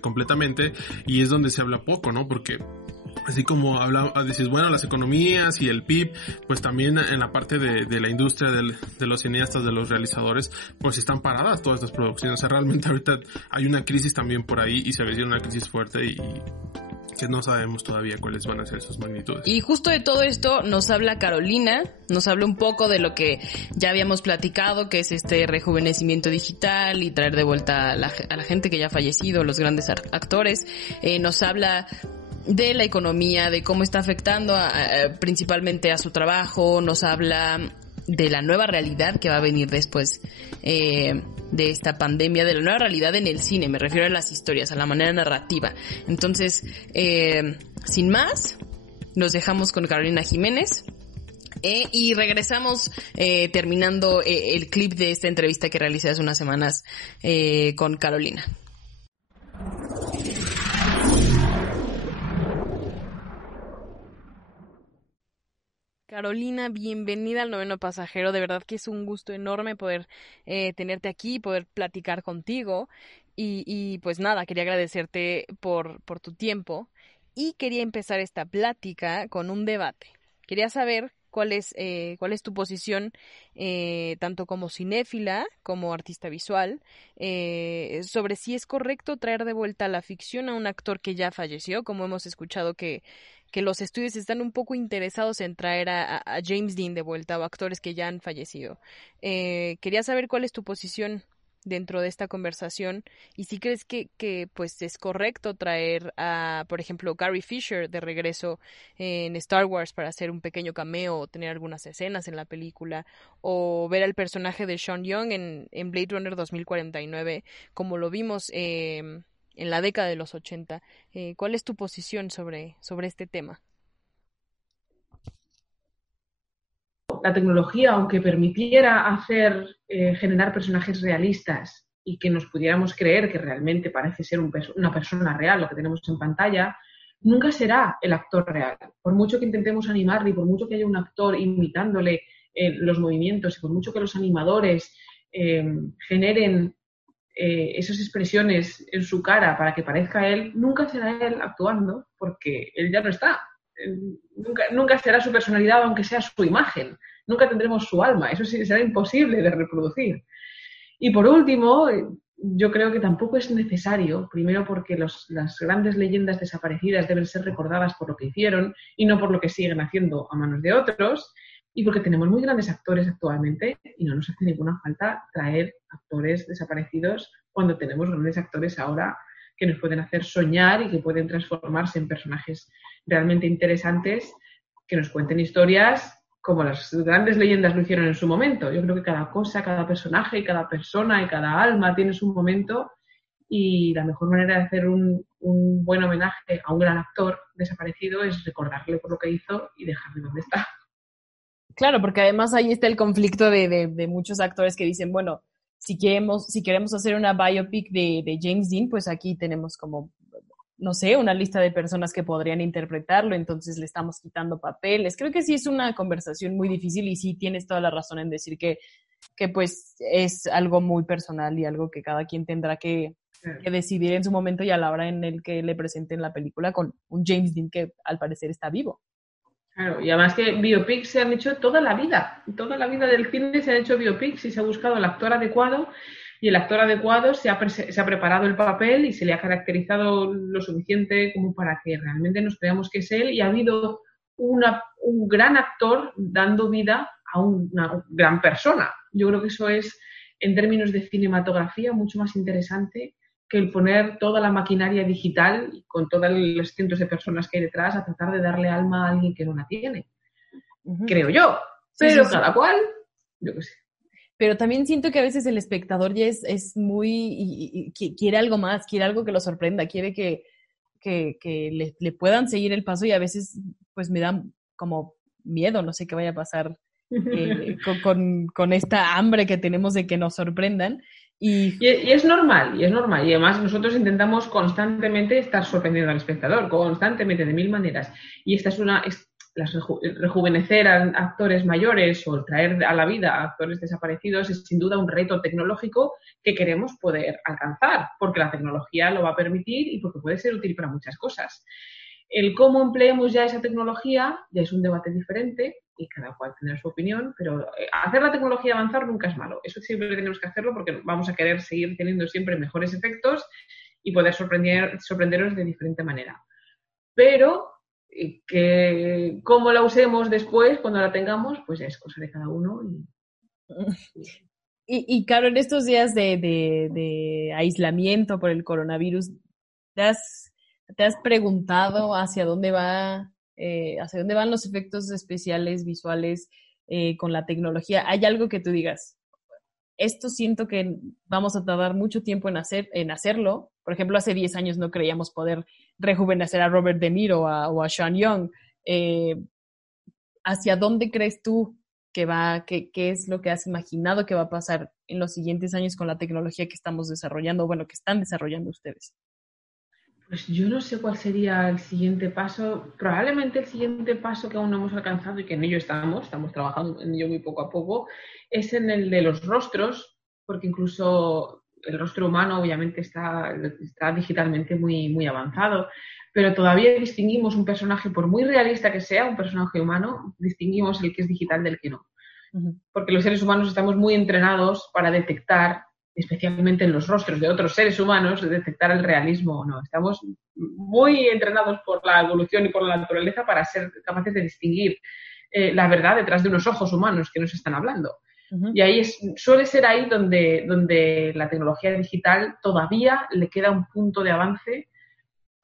completamente, y es donde se habla poco, ¿no? Porque así como dices, bueno, las economías y el PIB, pues también en la parte de la industria de los cineastas, de los realizadores, pues están paradas todas estas producciones. O sea, realmente ahorita hay una crisis también por ahí, y se ve una crisis fuerte, y que no sabemos todavía cuáles van a ser sus magnitudes. Y justo de todo esto nos habla Carolina, nos habla un poco de lo que ya habíamos platicado, que es este rejuvenecimiento digital y traer de vuelta a la gente que ya ha fallecido, los grandes actores. Nos habla de la economía, de cómo está afectando principalmente a su trabajo. Nos habla de la nueva realidad que va a venir después de esta pandemia, de la nueva realidad en el cine, me refiero a las historias, a la manera narrativa. Entonces, sin más, nos dejamos con Carolina Jiménez y regresamos terminando el clip de esta entrevista que realicé hace unas semanas con Carolina. Carolina, bienvenida al Noveno Pasajero. De verdad que es un gusto enorme poder tenerte aquí, poder platicar contigo. Y pues nada, quería agradecerte por tu tiempo y quería empezar esta plática con un debate. Quería saber cuál es tu posición, tanto como cinéfila como artista visual, sobre si es correcto traer de vuelta a la ficción a un actor que ya falleció, como hemos escuchado que los estudios están un poco interesados en traer a James Dean de vuelta o actores que ya han fallecido. Quería saber cuál es tu posición dentro de esta conversación y si crees que pues es correcto traer a, por ejemplo, Carrie Fisher de regreso en Star Wars para hacer un pequeño cameo o tener algunas escenas en la película, o ver al personaje de Sean Young en Blade Runner 2049 como lo vimos en la década de los 80. ¿Cuál es tu posición sobre este tema? La tecnología, aunque permitiera generar personajes realistas y que nos pudiéramos creer que realmente parece ser una persona real lo que tenemos en pantalla, nunca será el actor real. Por mucho que intentemos animarle y por mucho que haya un actor imitándole los movimientos y por mucho que los animadores generen esas expresiones en su cara para que parezca él, nunca será él actuando porque él ya no está. Nunca será su personalidad, aunque sea su imagen. Nunca tendremos su alma. Eso sí será imposible de reproducir. Y por último, yo creo que tampoco es necesario, primero porque las grandes leyendas desaparecidas deben ser recordadas por lo que hicieron y no por lo que siguen haciendo a manos de otros, y porque tenemos muy grandes actores actualmente y no nos hace ninguna falta traer actores desaparecidos cuando tenemos grandes actores ahora que nos pueden hacer soñar y que pueden transformarse en personajes realmente interesantes, que nos cuenten historias como las grandes leyendas lo hicieron en su momento. Yo creo que cada cosa, cada personaje y cada persona y cada alma tiene su momento, y la mejor manera de hacer un buen homenaje a un gran actor desaparecido es recordarle por lo que hizo y dejarle donde está. Claro, porque además ahí está el conflicto de muchos actores que dicen, bueno, si queremos hacer una biopic de James Dean, pues aquí tenemos como, no sé, una lista de personas que podrían interpretarlo, entonces le estamos quitando papeles. Creo que sí es una conversación muy difícil y sí tienes toda la razón en decir que pues es algo muy personal y algo que cada quien tendrá que decidir en su momento y a la hora en el que le presenten la película con un James Dean que al parecer está vivo. Claro, y además que biopics se han hecho toda la vida del cine se han hecho biopics y se ha buscado el actor adecuado, y el actor adecuado se ha preparado el papel y se le ha caracterizado lo suficiente como para que realmente nos creamos que es él, y ha habido un gran actor dando vida a una gran persona. Yo creo que eso es, en términos de cinematografía, mucho más interesante que el poner toda la maquinaria digital con todos los cientos de personas que hay detrás a tratar de darle alma a alguien que no la tiene. Uh-huh. Creo yo. Pero sí. Cada cual, yo qué sé. Pero también siento que a veces el espectador ya es muy... y quiere algo más, quiere algo que lo sorprenda, quiere que le puedan seguir el paso, y a veces pues me da como miedo, no sé qué vaya a pasar con esta hambre que tenemos de que nos sorprendan. Y es normal. Y además nosotros intentamos constantemente estar sorprendiendo al espectador, constantemente, de mil maneras. Y esta es rejuvenecer a actores mayores o traer a la vida a actores desaparecidos es sin duda un reto tecnológico que queremos poder alcanzar, porque la tecnología lo va a permitir y porque puede ser útil para muchas cosas. El cómo empleemos ya esa tecnología ya es un debate diferente y cada cual tendrá su opinión, pero hacer la tecnología avanzar nunca es malo. Eso siempre tenemos que hacerlo porque vamos a querer seguir teniendo siempre mejores efectos y poder sorprenderos de diferente manera. Pero que cómo la usemos después, cuando la tengamos, pues ya es cosa de cada uno. Y claro, en estos días de aislamiento por el coronavirus, ¿te has preguntado hacia dónde van los efectos especiales visuales con la tecnología? ¿Hay algo que tú digas, esto siento que vamos a tardar mucho tiempo en hacerlo? Por ejemplo, hace 10 años no creíamos poder rejuvenecer a Robert De Niro o a Sean Young. ¿Hacia dónde crees tú que va, qué es lo que has imaginado que va a pasar en los siguientes años con la tecnología que estamos desarrollando, que están desarrollando ustedes? Pues yo no sé cuál sería el siguiente paso. Probablemente el siguiente paso que aún no hemos alcanzado y que en ello estamos trabajando en ello muy poco a poco, es en el de los rostros, porque incluso el rostro humano obviamente está digitalmente muy, muy avanzado, pero todavía distinguimos un personaje, por muy realista que sea, un personaje humano, distinguimos el que es digital del que no. Uh-huh. Porque los seres humanos estamos muy entrenados para detectar, especialmente en los rostros de otros seres humanos, de detectar el realismo o no. Estamos muy entrenados por la evolución y por la naturaleza para ser capaces de distinguir la verdad detrás de unos ojos humanos que nos están hablando. Uh-huh. Y ahí suele ser ahí donde la tecnología digital todavía le queda un punto de avance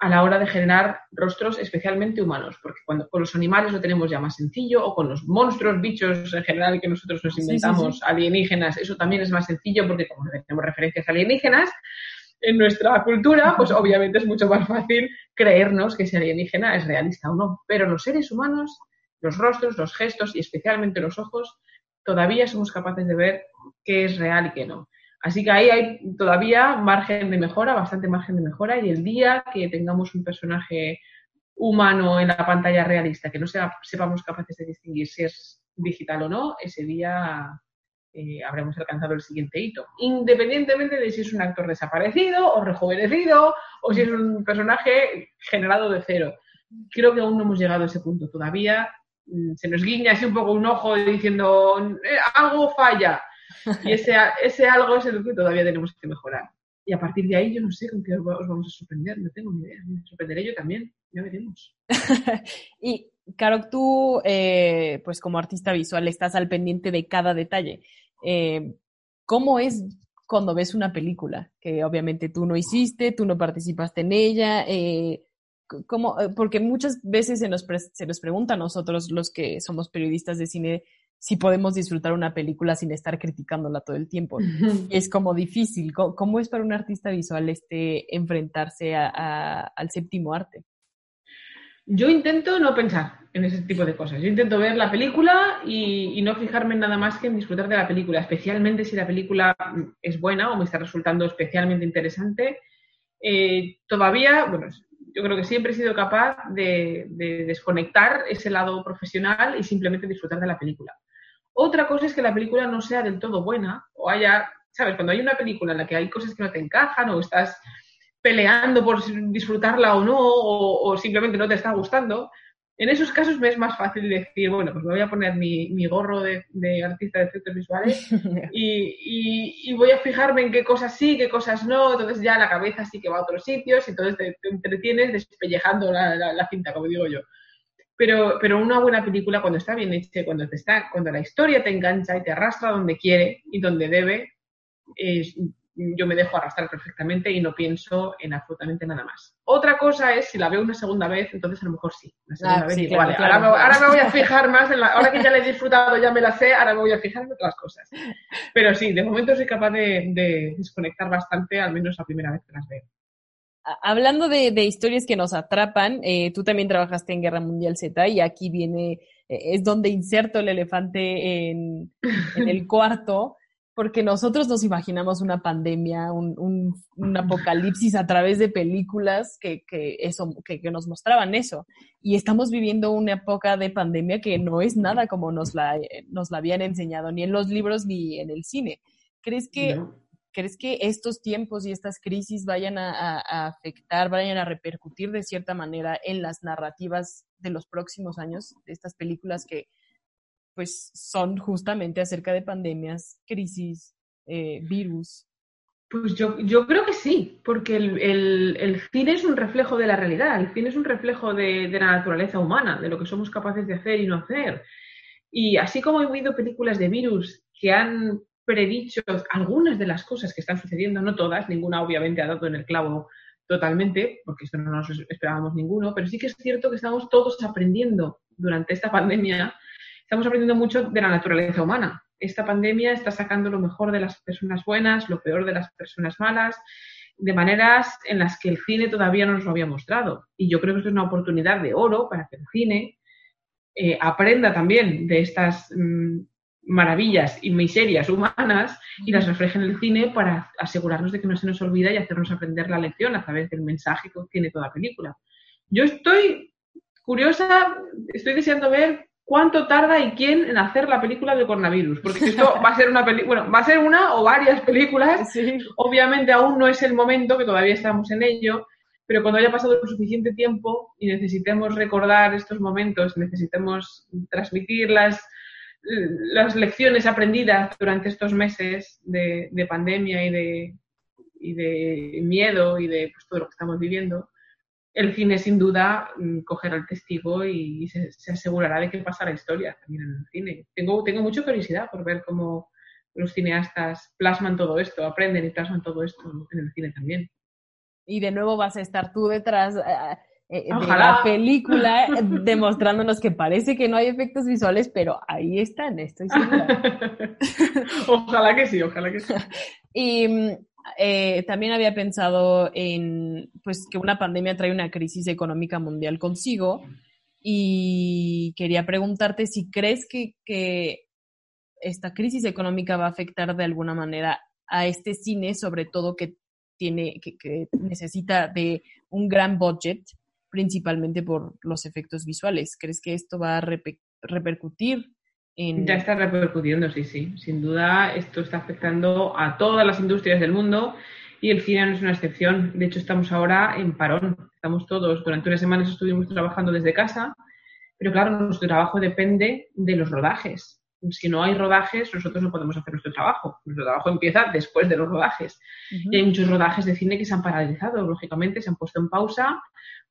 a la hora de generar rostros especialmente humanos, porque cuando con los animales lo tenemos ya más sencillo, o con los monstruos, bichos en general que nosotros nos inventamos, alienígenas, eso también es más sencillo porque como tenemos referencias alienígenas en nuestra cultura, pues obviamente es mucho más fácil creernos que ese alienígena es realista o no. Pero los seres humanos, los rostros, los gestos y especialmente los ojos, todavía somos capaces de ver qué es real y qué no. Así que ahí hay todavía margen de mejora, bastante margen de mejora, y el día que tengamos un personaje humano en la pantalla realista que no sepamos capaces de distinguir si es digital o no, ese día habremos alcanzado el siguiente hito. Independientemente de si es un actor desaparecido o rejuvenecido o si es un personaje generado de cero. Creo que aún no hemos llegado a ese punto. Todavía se nos guiña así un poco un ojo diciendo algo falla. Y ese algo es el que todavía tenemos que mejorar. Y a partir de ahí yo no sé con qué os vamos a sorprender, no tengo ni idea. Me sorprenderé yo también, ya veremos. Y Caro, tú pues como artista visual estás al pendiente de cada detalle. ¿Cómo es cuando ves una película? Que obviamente tú no hiciste, tú no participaste en ella. Porque muchas veces se nos pregunta a nosotros, los que somos periodistas de cine, si podemos disfrutar una película sin estar criticándola todo el tiempo. Y es como difícil. ¿Cómo es para un artista visual enfrentarse al séptimo arte? Yo intento no pensar en ese tipo de cosas. Yo intento ver la película y no fijarme en nada más que en disfrutar de la película, especialmente si la película es buena o me está resultando especialmente interesante. Todavía, yo creo que siempre he sido capaz de desconectar ese lado profesional y simplemente disfrutar de la película. Otra cosa es que la película no sea del todo buena o haya, ¿sabes? Cuando hay una película en la que hay cosas que no te encajan o estás peleando por disfrutarla o no o simplemente no te está gustando, en esos casos me es más fácil decir, pues me voy a poner mi gorro de artista de efectos visuales y voy a fijarme en qué cosas sí, qué cosas no, entonces ya la cabeza sí que va a otros sitios y entonces te entretienes despellejando la cinta, como digo yo. Pero una buena película, cuando está bien hecha, cuando la historia te engancha y te arrastra donde quiere y donde debe, yo me dejo arrastrar perfectamente y no pienso en absolutamente nada más. Otra cosa es, si la veo una segunda vez, entonces a lo mejor sí. La segunda vez digo, claro, vale, claro. Ahora me voy a fijar más ahora que ya la he disfrutado, ya me la sé, ahora me voy a fijar en otras cosas. Pero sí, de momento soy capaz de desconectar bastante, al menos la primera vez que las veo. Hablando de historias que nos atrapan, tú también trabajaste en Guerra Mundial Z y aquí viene, es donde inserto el elefante en el cuarto. porque nosotros nos imaginamos una pandemia, un apocalipsis a través de películas que nos mostraban eso. Y estamos viviendo una época de pandemia que no es nada como nos la habían enseñado, ni en los libros ni en el cine. ¿Crees que estos tiempos y estas crisis vayan a afectar, vayan a repercutir de cierta manera en las narrativas de los próximos años, de estas películas que pues son justamente acerca de pandemias, crisis, virus? Pues yo creo que sí, porque el cine es un reflejo de la realidad, el cine es un reflejo de la naturaleza humana, de lo que somos capaces de hacer y no hacer. Y así como he oído películas de virus que han predicho algunas de las cosas que están sucediendo, no todas, ninguna obviamente ha dado en el clavo totalmente, porque esto no nos esperábamos ninguno, pero sí que es cierto que estamos todos aprendiendo durante esta pandemia. Estamos aprendiendo mucho de la naturaleza humana. Esta pandemia está sacando lo mejor de las personas buenas, lo peor de las personas malas, de maneras en las que el cine todavía no nos lo había mostrado. Y yo creo que esto es una oportunidad de oro para que el cine aprenda también de estas maravillas y miserias humanas y las refleje en el cine para asegurarnos de que no se nos olvida y hacernos aprender la lección a través del mensaje que tiene toda película. Yo estoy curiosa, estoy deseando ver cuánto tarda y quién en hacer la película de coronavirus, porque esto va a ser una película, bueno, va a ser una o varias películas. Sí. Obviamente aún no es el momento, que todavía estamos en ello, pero cuando haya pasado suficiente tiempo y necesitemos recordar estos momentos, necesitemos transmitir las lecciones aprendidas durante estos meses de pandemia y de miedo y de pues, todo lo que estamos viviendo, el cine sin duda cogerá el testigo y se asegurará de que pasa la historia también en el cine. Tengo mucha curiosidad por ver cómo los cineastas plasman todo esto, aprenden y plasman todo esto en el cine también. Y de nuevo vas a estar tú detrás de la película demostrándonos que parece que no hay efectos visuales, pero ahí están, estoy segura. Ojalá que sí, ojalá que sí. Y también había pensado en pues que una pandemia trae una crisis económica mundial consigo y quería preguntarte si crees que esta crisis económica va a afectar de alguna manera a este cine, sobre todo que necesita de un gran budget, principalmente por los efectos visuales. ¿Crees que esto va a repercutir en...? Ya está repercutiendo, sí. Sin duda, esto está afectando a todas las industrias del mundo y el cine no es una excepción. De hecho, estamos ahora en parón. Estamos todos, durante unas semanas estuvimos trabajando desde casa, pero claro, nuestro trabajo depende de los rodajes. Si no hay rodajes, nosotros no podemos hacer nuestro trabajo. Nuestro trabajo empieza después de los rodajes. Uh-huh. Y hay muchos rodajes de cine que se han paralizado, lógicamente, se han puesto en pausa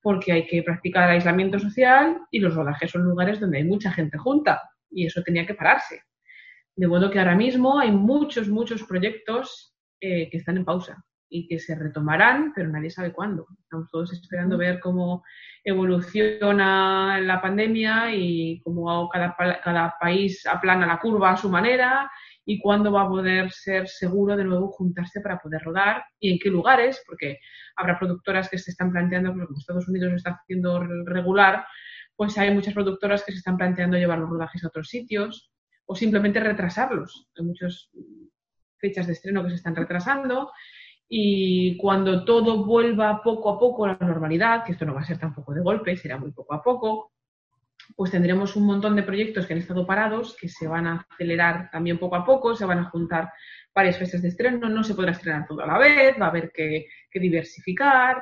porque hay que practicar aislamiento social y los rodajes son lugares donde hay mucha gente junta y eso tenía que pararse. De modo que ahora mismo hay muchos proyectos que están en pausa y que se retomarán, pero nadie sabe cuándo. Estamos todos esperando ver cómo evoluciona la pandemia y cómo cada país aplana la curva a su manera y cuándo va a poder ser seguro de nuevo juntarse para poder rodar y en qué lugares, porque habrá productoras que se están planteando, como Estados Unidos lo está haciendo regular, pues hay muchas productoras que se están planteando llevar los rodajes a otros sitios o simplemente retrasarlos. Hay muchas fechas de estreno que se están retrasando. Y cuando todo vuelva poco a poco a la normalidad, que esto no va a ser tampoco de golpe, será muy poco a poco, pues tendremos un montón de proyectos que han estado parados, que se van a acelerar también poco a poco, se van a juntar varias fechas de estreno, no se podrá estrenar todo a la vez, va a haber que diversificar,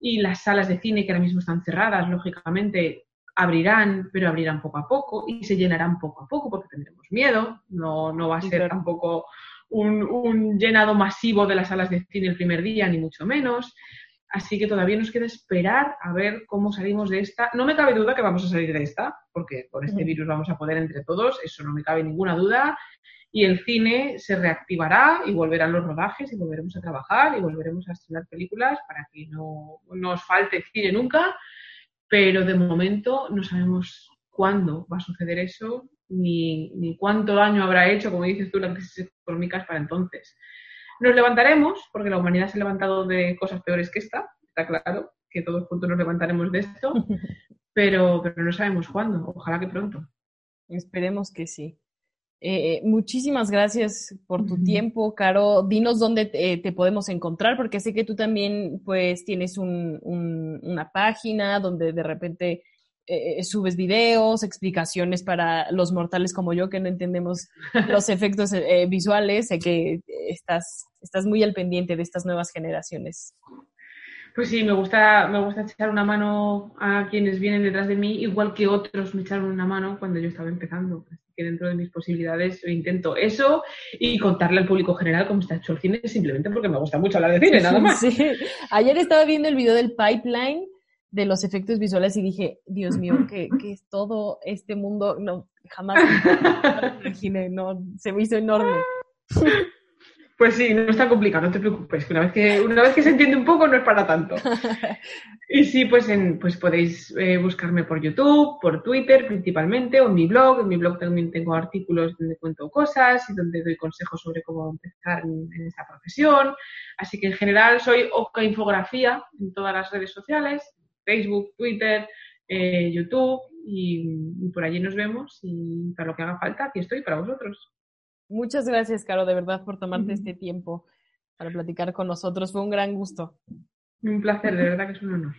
y las salas de cine que ahora mismo están cerradas, lógicamente, abrirán, pero abrirán poco a poco y se llenarán poco a poco porque tendremos miedo, no va a ser tampoco un llenado masivo de las salas de cine el primer día, ni mucho menos. Así que todavía nos queda esperar a ver cómo salimos de esta. No me cabe duda que vamos a salir de esta, porque con este virus vamos a poder entre todos, eso no me cabe ninguna duda. Y el cine se reactivará y volverán los rodajes y volveremos a trabajar y volveremos a estrenar películas para que no nos falte cine nunca. Pero de momento no sabemos cuándo va a suceder eso ni cuánto daño habrá hecho, como dices tú, las crisis económicas para entonces. Nos levantaremos, porque la humanidad se ha levantado de cosas peores que esta, está claro, que todos juntos nos levantaremos de esto, pero no sabemos cuándo, ojalá que pronto. Esperemos que sí. Muchísimas gracias por tu tiempo, Caro. Dinos dónde te podemos encontrar, porque sé que tú también pues tienes una página donde de repente subes videos, explicaciones para los mortales como yo que no entendemos los efectos visuales. Sé que estás muy al pendiente de estas nuevas generaciones. Pues sí, me gusta echar una mano a quienes vienen detrás de mí, igual que otros me echaron una mano cuando yo estaba empezando. Así que dentro de mis posibilidades yo intento eso y contarle al público general cómo está hecho el cine, simplemente porque me gusta mucho hablar de cine, nada más. Sí. Ayer estaba viendo el video del pipeline de los efectos visuales y dije, Dios mío, ¿qué es todo este mundo? No, jamás me imaginé, no, se me hizo enorme. Pues sí, no es tan complicado, no te preocupes, que una vez que se entiende un poco no es para tanto. Y sí, pues podéis buscarme por YouTube, por Twitter principalmente, o en mi blog. En mi blog también tengo artículos donde cuento cosas y donde doy consejos sobre cómo empezar en esta profesión. Así que en general soy Oca Infografía en todas las redes sociales, Facebook, Twitter, YouTube, y por allí nos vemos y para lo que haga falta, aquí estoy para vosotros. Muchas gracias, Caro, de verdad, por tomarte este tiempo para platicar con nosotros. Fue un gran gusto. Un placer, de verdad que es un honor.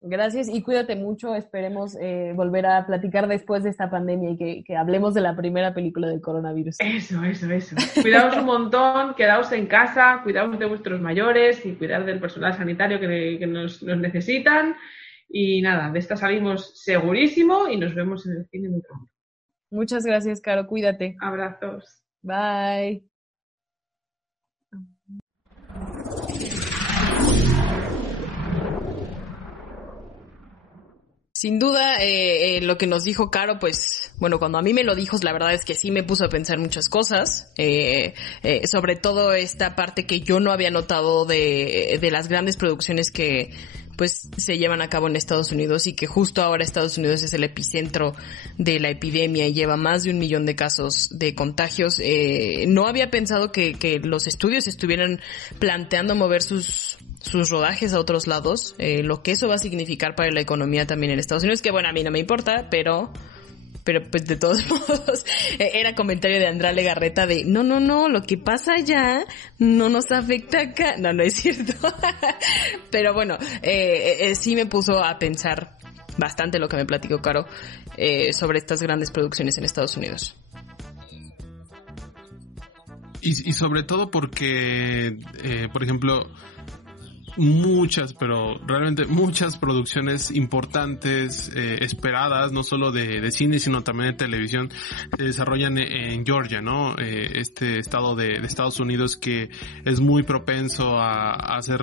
Gracias y cuídate mucho. Esperemos volver a platicar después de esta pandemia y que hablemos de la primera película del coronavirus. Eso. Cuidaos un montón, quedaos en casa, cuidaos de vuestros mayores y cuidad del personal sanitario que nos necesitan. Y nada, de esta salimos segurísimo y nos vemos en el cine muy pronto. Muchas gracias, Caro. Cuídate. Abrazos. Bye. Sin duda, lo que nos dijo Caro, pues, bueno, cuando a mí me lo dijo, la verdad es que sí me puso a pensar muchas cosas, sobre todo esta parte que yo no había notado de las grandes producciones que pues se llevan a cabo en Estados Unidos y que justo ahora Estados Unidos es el epicentro de la epidemia y lleva más de 1 millón de casos de contagios. No había pensado que los estudios estuvieran planteando mover sus rodajes a otros lados, lo que eso va a significar para la economía también en Estados Unidos, que bueno, a mí no me importa, pero pues de todos modos era comentario de Andrea Legarreta de no, lo que pasa allá no nos afecta acá. No es cierto. Pero bueno, sí me puso a pensar bastante lo que me platicó Caro sobre estas grandes producciones en Estados Unidos. Y sobre todo porque, por ejemplo, pero realmente muchas producciones importantes, esperadas, no solo de cine, sino también de televisión, se desarrollan en Georgia, ¿no? Este estado de Estados Unidos que es muy propenso a hacer,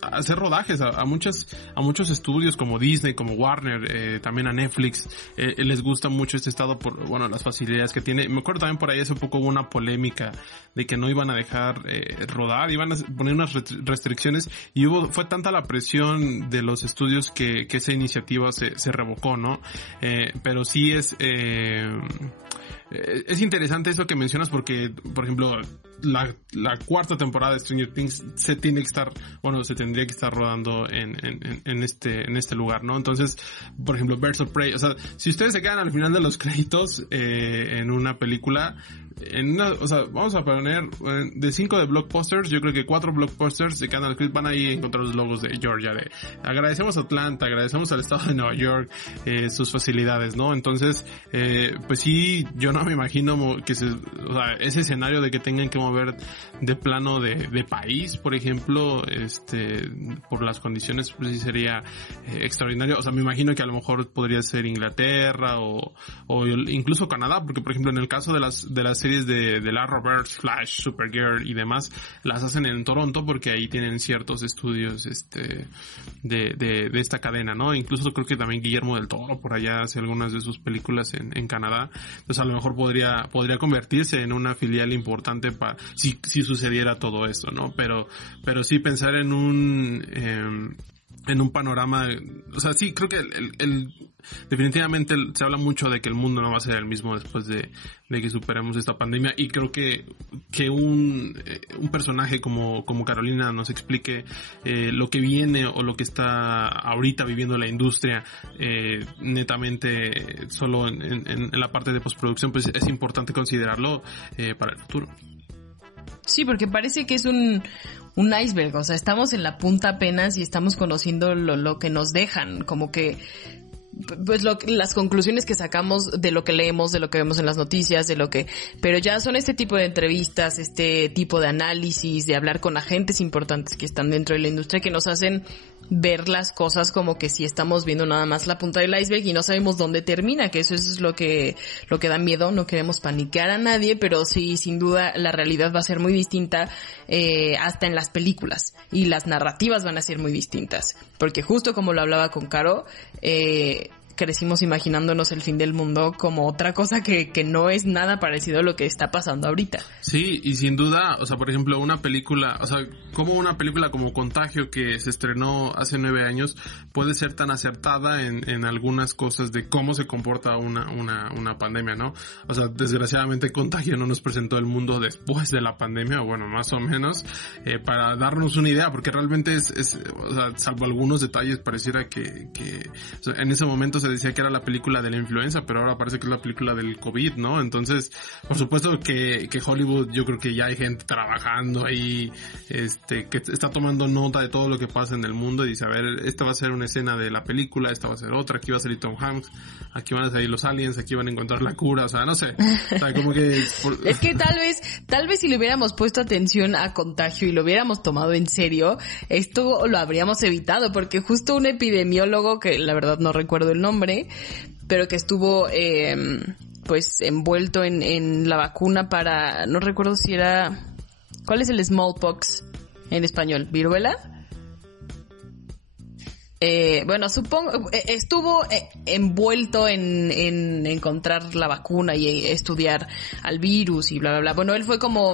a hacer rodajes a muchos estudios como Disney, como Warner, también a Netflix, les gusta mucho este estado por, bueno, las facilidades que tiene. Me acuerdo también por ahí hace poco hubo una polémica de que no iban a dejar rodar, iban a poner unas restricciones y fue tanta la presión de los estudios que esa iniciativa se revocó, ¿no? Pero sí es interesante eso que mencionas porque, por ejemplo, la cuarta temporada de Stranger Things se tendría que estar rodando en este lugar, ¿no? Entonces, por ejemplo, Birds of Prey, o sea, si ustedes se quedan al final de los créditos en una película, vamos a poner de 5 de blockbusters, yo creo que 4 blockbusters de Canal Creek van a ir a encontrar los logos de Georgia, agradecemos a Atlanta, agradecemos al estado de Nueva York, sus facilidades, ¿no? Entonces, pues sí, yo no me imagino que ese escenario de que tengan que mover de plano de país, por ejemplo, por las condiciones, pues sí sería extraordinario. O sea, me imagino que a lo mejor podría ser Inglaterra o incluso Canadá, porque por ejemplo en el caso de las series de la Roberts, Flash, Supergirl y demás, las hacen en Toronto porque ahí tienen ciertos estudios de esta cadena, ¿no? Incluso creo que también Guillermo del Toro por allá hace algunas de sus películas en Canadá. Entonces a lo mejor podría convertirse en una filial importante si sucediera todo esto, ¿no? Pero sí pensar en en un panorama, o sea, sí, creo que definitivamente se habla mucho de que el mundo no va a ser el mismo después de que superemos esta pandemia, y creo que un personaje como Carolina nos explique lo que viene o lo que está ahorita viviendo la industria, netamente solo en la parte de postproducción, pues es importante considerarlo para el futuro. Sí, porque parece que es un iceberg, o sea, estamos en la punta apenas y estamos conociendo lo que nos dejan, como que pues las conclusiones que sacamos de lo que leemos, de lo que vemos en las noticias, pero ya son este tipo de entrevistas, este tipo de análisis, de hablar con agentes importantes que están dentro de la industria, que nos hacen ver las cosas como que si estamos viendo nada más la punta del iceberg y no sabemos dónde termina, que eso es lo que da miedo. No queremos paniquear a nadie, pero sí, sin duda la realidad va a ser muy distinta, hasta en las películas, y las narrativas van a ser muy distintas, porque justo como lo hablaba con Caro, crecimos imaginándonos el fin del mundo como otra cosa que no es nada parecido a lo que está pasando ahorita. Sí, y sin duda, o sea, por ejemplo, una película como Contagio, que se estrenó hace 9 años, puede ser tan acertada en algunas cosas de cómo se comporta una pandemia, ¿no? O sea, desgraciadamente Contagio no nos presentó el mundo después de la pandemia, o bueno, más o menos, para darnos una idea, porque realmente es o sea, salvo algunos detalles, pareciera que o sea, en ese momento se decía que era la película de la influenza, pero ahora parece que es la película del COVID, ¿no? Entonces, por supuesto que Hollywood, yo creo que ya hay gente trabajando ahí, que está tomando nota de todo lo que pasa en el mundo y dice, a ver, esta va a ser una escena de la película, esta va a ser otra, aquí va a salir Tom Hanks, aquí van a salir los aliens, aquí van a encontrar la cura, o sea, no sé. O sea, como que... Es que tal vez si le hubiéramos puesto atención a Contagio y lo hubiéramos tomado en serio, esto lo habríamos evitado, porque justo un epidemiólogo, que la verdad no recuerdo el nombre, pero que estuvo pues envuelto en la vacuna para, no recuerdo si era, ¿cuál es el smallpox en español? ¿Viruela? Bueno, supongo, estuvo envuelto en encontrar la vacuna y estudiar al virus y bla bla bla. Bueno, él fue como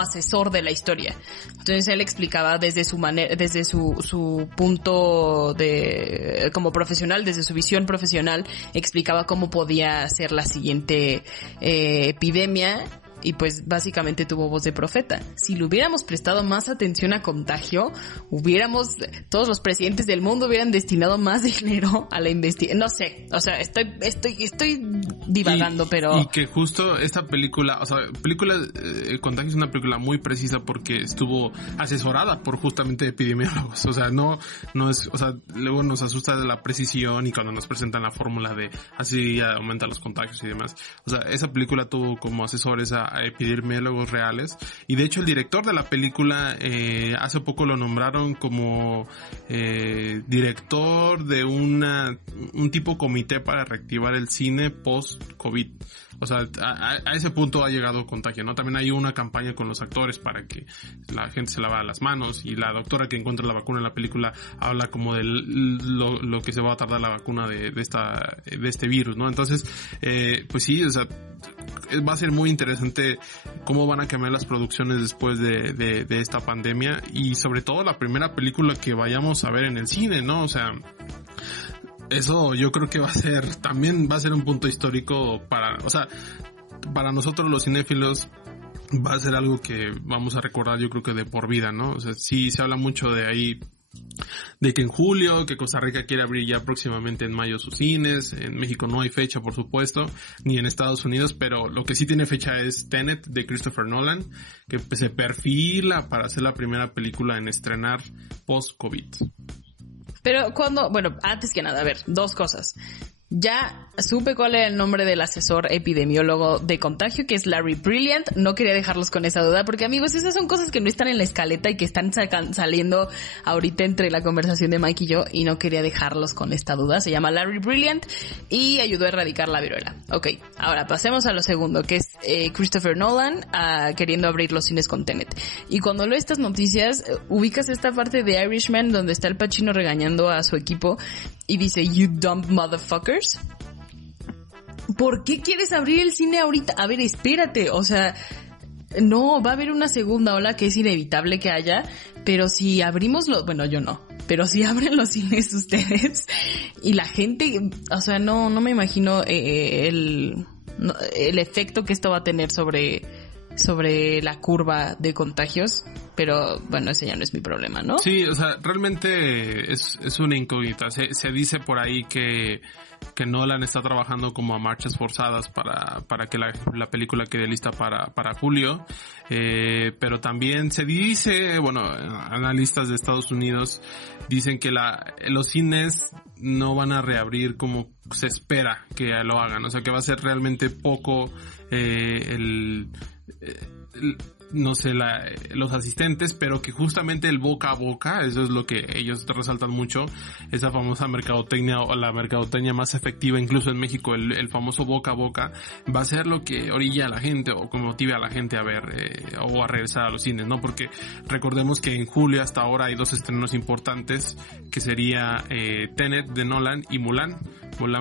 asesor de la historia. Entonces él explicaba desde su manera, desde su punto de como profesional, desde su visión profesional, explicaba cómo podía ser la siguiente epidemia. Y pues básicamente tuvo voz de profeta. Si le hubiéramos prestado más atención a Contagio, todos los presidentes del mundo hubieran destinado más dinero a la investigación. No sé, o sea, estoy divagando, pero... Y que justo esta película, o sea, Contagio es una película muy precisa porque estuvo asesorada por justamente epidemiólogos. O sea, no es, o sea, luego nos asusta de la precisión y cuando nos presentan la fórmula de así aumenta los contagios y demás. O sea, esa película tuvo como asesores a epidemiólogos reales, y de hecho el director de la película hace poco lo nombraron como director de un tipo comité para reactivar el cine post-COVID. O sea, a ese punto ha llegado Contagio, ¿no? También hay una campaña con los actores para que la gente se lava las manos, y la doctora que encuentra la vacuna en la película habla como de lo que se va a tardar la vacuna de este virus, ¿no? Entonces, pues sí, o sea, va a ser muy interesante cómo van a cambiar las producciones después de esta pandemia, y sobre todo la primera película que vayamos a ver en el cine, ¿no? O sea, eso yo creo que va a ser un punto histórico para nosotros los cinéfilos. Va a ser algo que vamos a recordar, yo creo que de por vida, ¿no? O sea, sí se habla mucho de ahí, de que en julio, que Costa Rica quiere abrir ya próximamente en mayo sus cines. En México no hay fecha, por supuesto, ni en Estados Unidos, pero lo que sí tiene fecha es Tenet de Christopher Nolan, que se perfila para ser la primera película en estrenar post-COVID. Pero antes que nada, a ver, dos cosas. Ya supe cuál era el nombre del asesor epidemiólogo de Contagio, que es Larry Brilliant. No quería dejarlos con esa duda, porque amigos, esas son cosas que no están en la escaleta y que están saliendo ahorita entre la conversación de Mike y yo, y no quería dejarlos con esta duda. Se llama Larry Brilliant y ayudó a erradicar la viruela. Ok, ahora pasemos a lo segundo, que es Christopher Nolan queriendo abrir los cines con Tenet. Y cuando leo estas noticias, ubicas esta parte de Irishman donde está el Pacino regañando a su equipo y dice, "You dumb motherfuckers". ¿Por qué quieres abrir el cine ahorita? A ver, espérate, o sea, No, va a haber una segunda ola que es inevitable que haya, pero si abrimos bueno, yo no, pero si abren los cines ustedes y la gente, o sea, no me imagino el efecto que esto va a tener sobre la curva de contagios, pero bueno, ese ya no es mi problema, ¿no? Sí, o sea, realmente es una incógnita. Se dice por ahí que Nolan está trabajando como a marchas forzadas para que la película quede lista para julio, pero también se dice, bueno, analistas de Estados Unidos dicen que los cines no van a reabrir como se espera que lo hagan, o sea que va a ser realmente poco no sé, los asistentes, pero que justamente el boca a boca, eso es lo que ellos resaltan mucho, esa famosa mercadotecnia o la mercadotecnia más efectiva incluso en México, el famoso boca a boca, va a ser lo que orilla a la gente o que motive a la gente a ver o a regresar a los cines, ¿no? Porque recordemos que en julio hasta ahora hay 2 estrenos importantes, que sería Tenet de Nolan y Mulan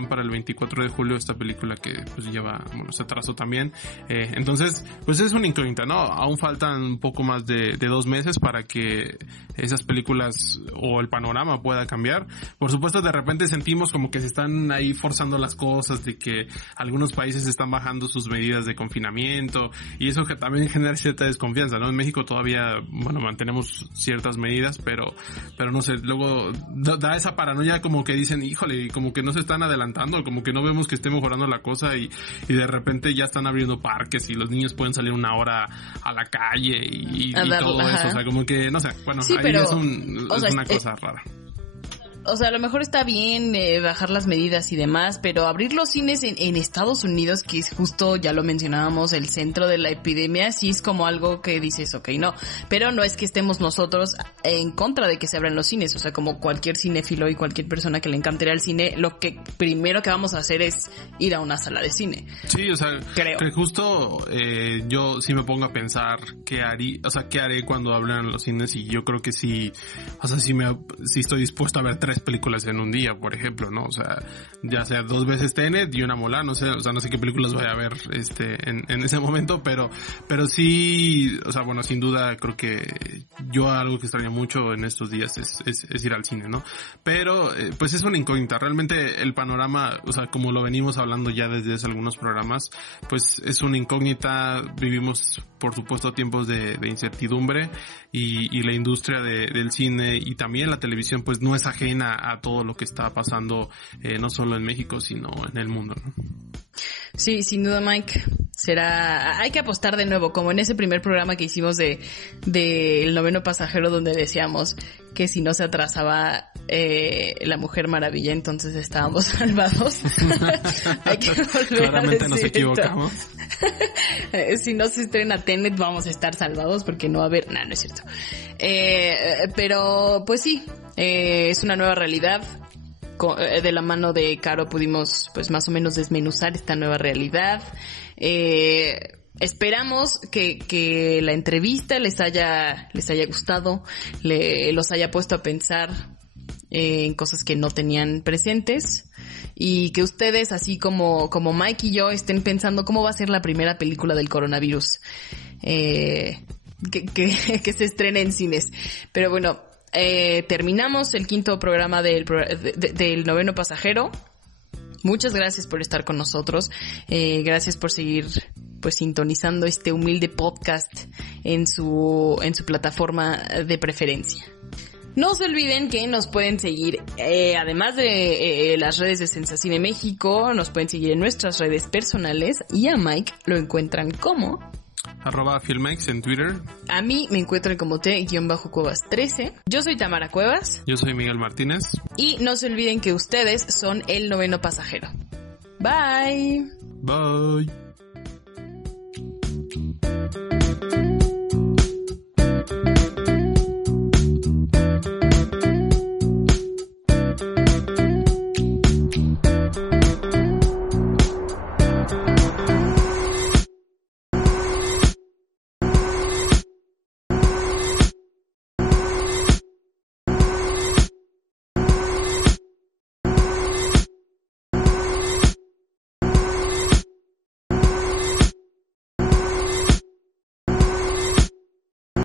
para el 24 de julio, esta película que pues se atrasó también, entonces pues es una incógnita, ¿no? Aún faltan un poco más de 2 meses para que esas películas o el panorama pueda cambiar. Por supuesto, de repente sentimos como que se están ahí forzando las cosas, de que algunos países están bajando sus medidas de confinamiento y eso que también genera cierta desconfianza, ¿no? En México todavía, mantenemos ciertas medidas, pero no sé, luego da esa paranoia como que dicen, híjole, como que no se están adelantando, como que no vemos que esté mejorando la cosa y de repente ya están abriendo parques y los niños pueden salir 1 hora a la calle y todo eso, o sea, como que, no sé, bueno, sí, ahí pero, es una cosa rara. O sea, a lo mejor está bien bajar las medidas y demás, pero abrir los cines en Estados Unidos, que es justo, ya lo mencionábamos, el centro de la epidemia, sí es como algo que dices, ok, no. Pero no es que estemos nosotros en contra de que se abran los cines. O sea, como cualquier cinéfilo y cualquier persona que le encante ir al cine, lo que primero que vamos a hacer es ir a una sala de cine. Sí, o sea, creo que justo yo sí me pongo a pensar qué haré cuando abran los cines, y yo creo que sí, o sea, sí estoy dispuesto a ver 3 películas en un día, por ejemplo, ¿no? O sea, ya sea 2 veces Tenet y una Mulan, no sé qué películas voy a ver en ese momento, pero sí, o sea, bueno, sin duda creo que yo algo que extraño mucho en estos días es ir al cine, ¿no? Pero pues es una incógnita, realmente el panorama, o sea, como lo venimos hablando ya desde hace algunos programas, pues es una incógnita, vivimos por supuesto tiempos de incertidumbre y la industria del cine y también la televisión pues no es ajena a todo lo que está pasando, no solo en México, sino en el mundo, ¿no? Sí, sin duda, Mike. Hay que apostar de nuevo, como en ese primer programa que hicimos de El Noveno Pasajero, donde decíamos que si no se atrasaba La Mujer Maravilla, entonces estábamos salvados. Hay que volver claramente nos equivocamos. Si no se estrena Tenet, vamos a estar salvados porque no va a haber... No es cierto. Pero, pues sí, es una nueva realidad. De la mano de Caro pudimos pues más o menos desmenuzar esta nueva realidad. Esperamos que la entrevista les haya gustado, los haya puesto a pensar en cosas que no tenían presentes, y que ustedes, así como Mike y yo, estén pensando cómo va a ser la primera película del coronavirus que se estrene en cines. Pero bueno, terminamos el 5º programa del Noveno Pasajero. Muchas gracias por estar con nosotros. Gracias por seguir pues sintonizando este humilde podcast en su plataforma de preferencia. No se olviden que nos pueden seguir, además de las redes de Sensacine México, nos pueden seguir en nuestras redes personales, y a Mike lo encuentran como @Filmex en Twitter. A mí me encuentran como T-Cuevas13. Yo soy Tamara Cuevas. Yo soy Miguel Martínez. Y no se olviden que ustedes son el Noveno Pasajero. Bye. Bye.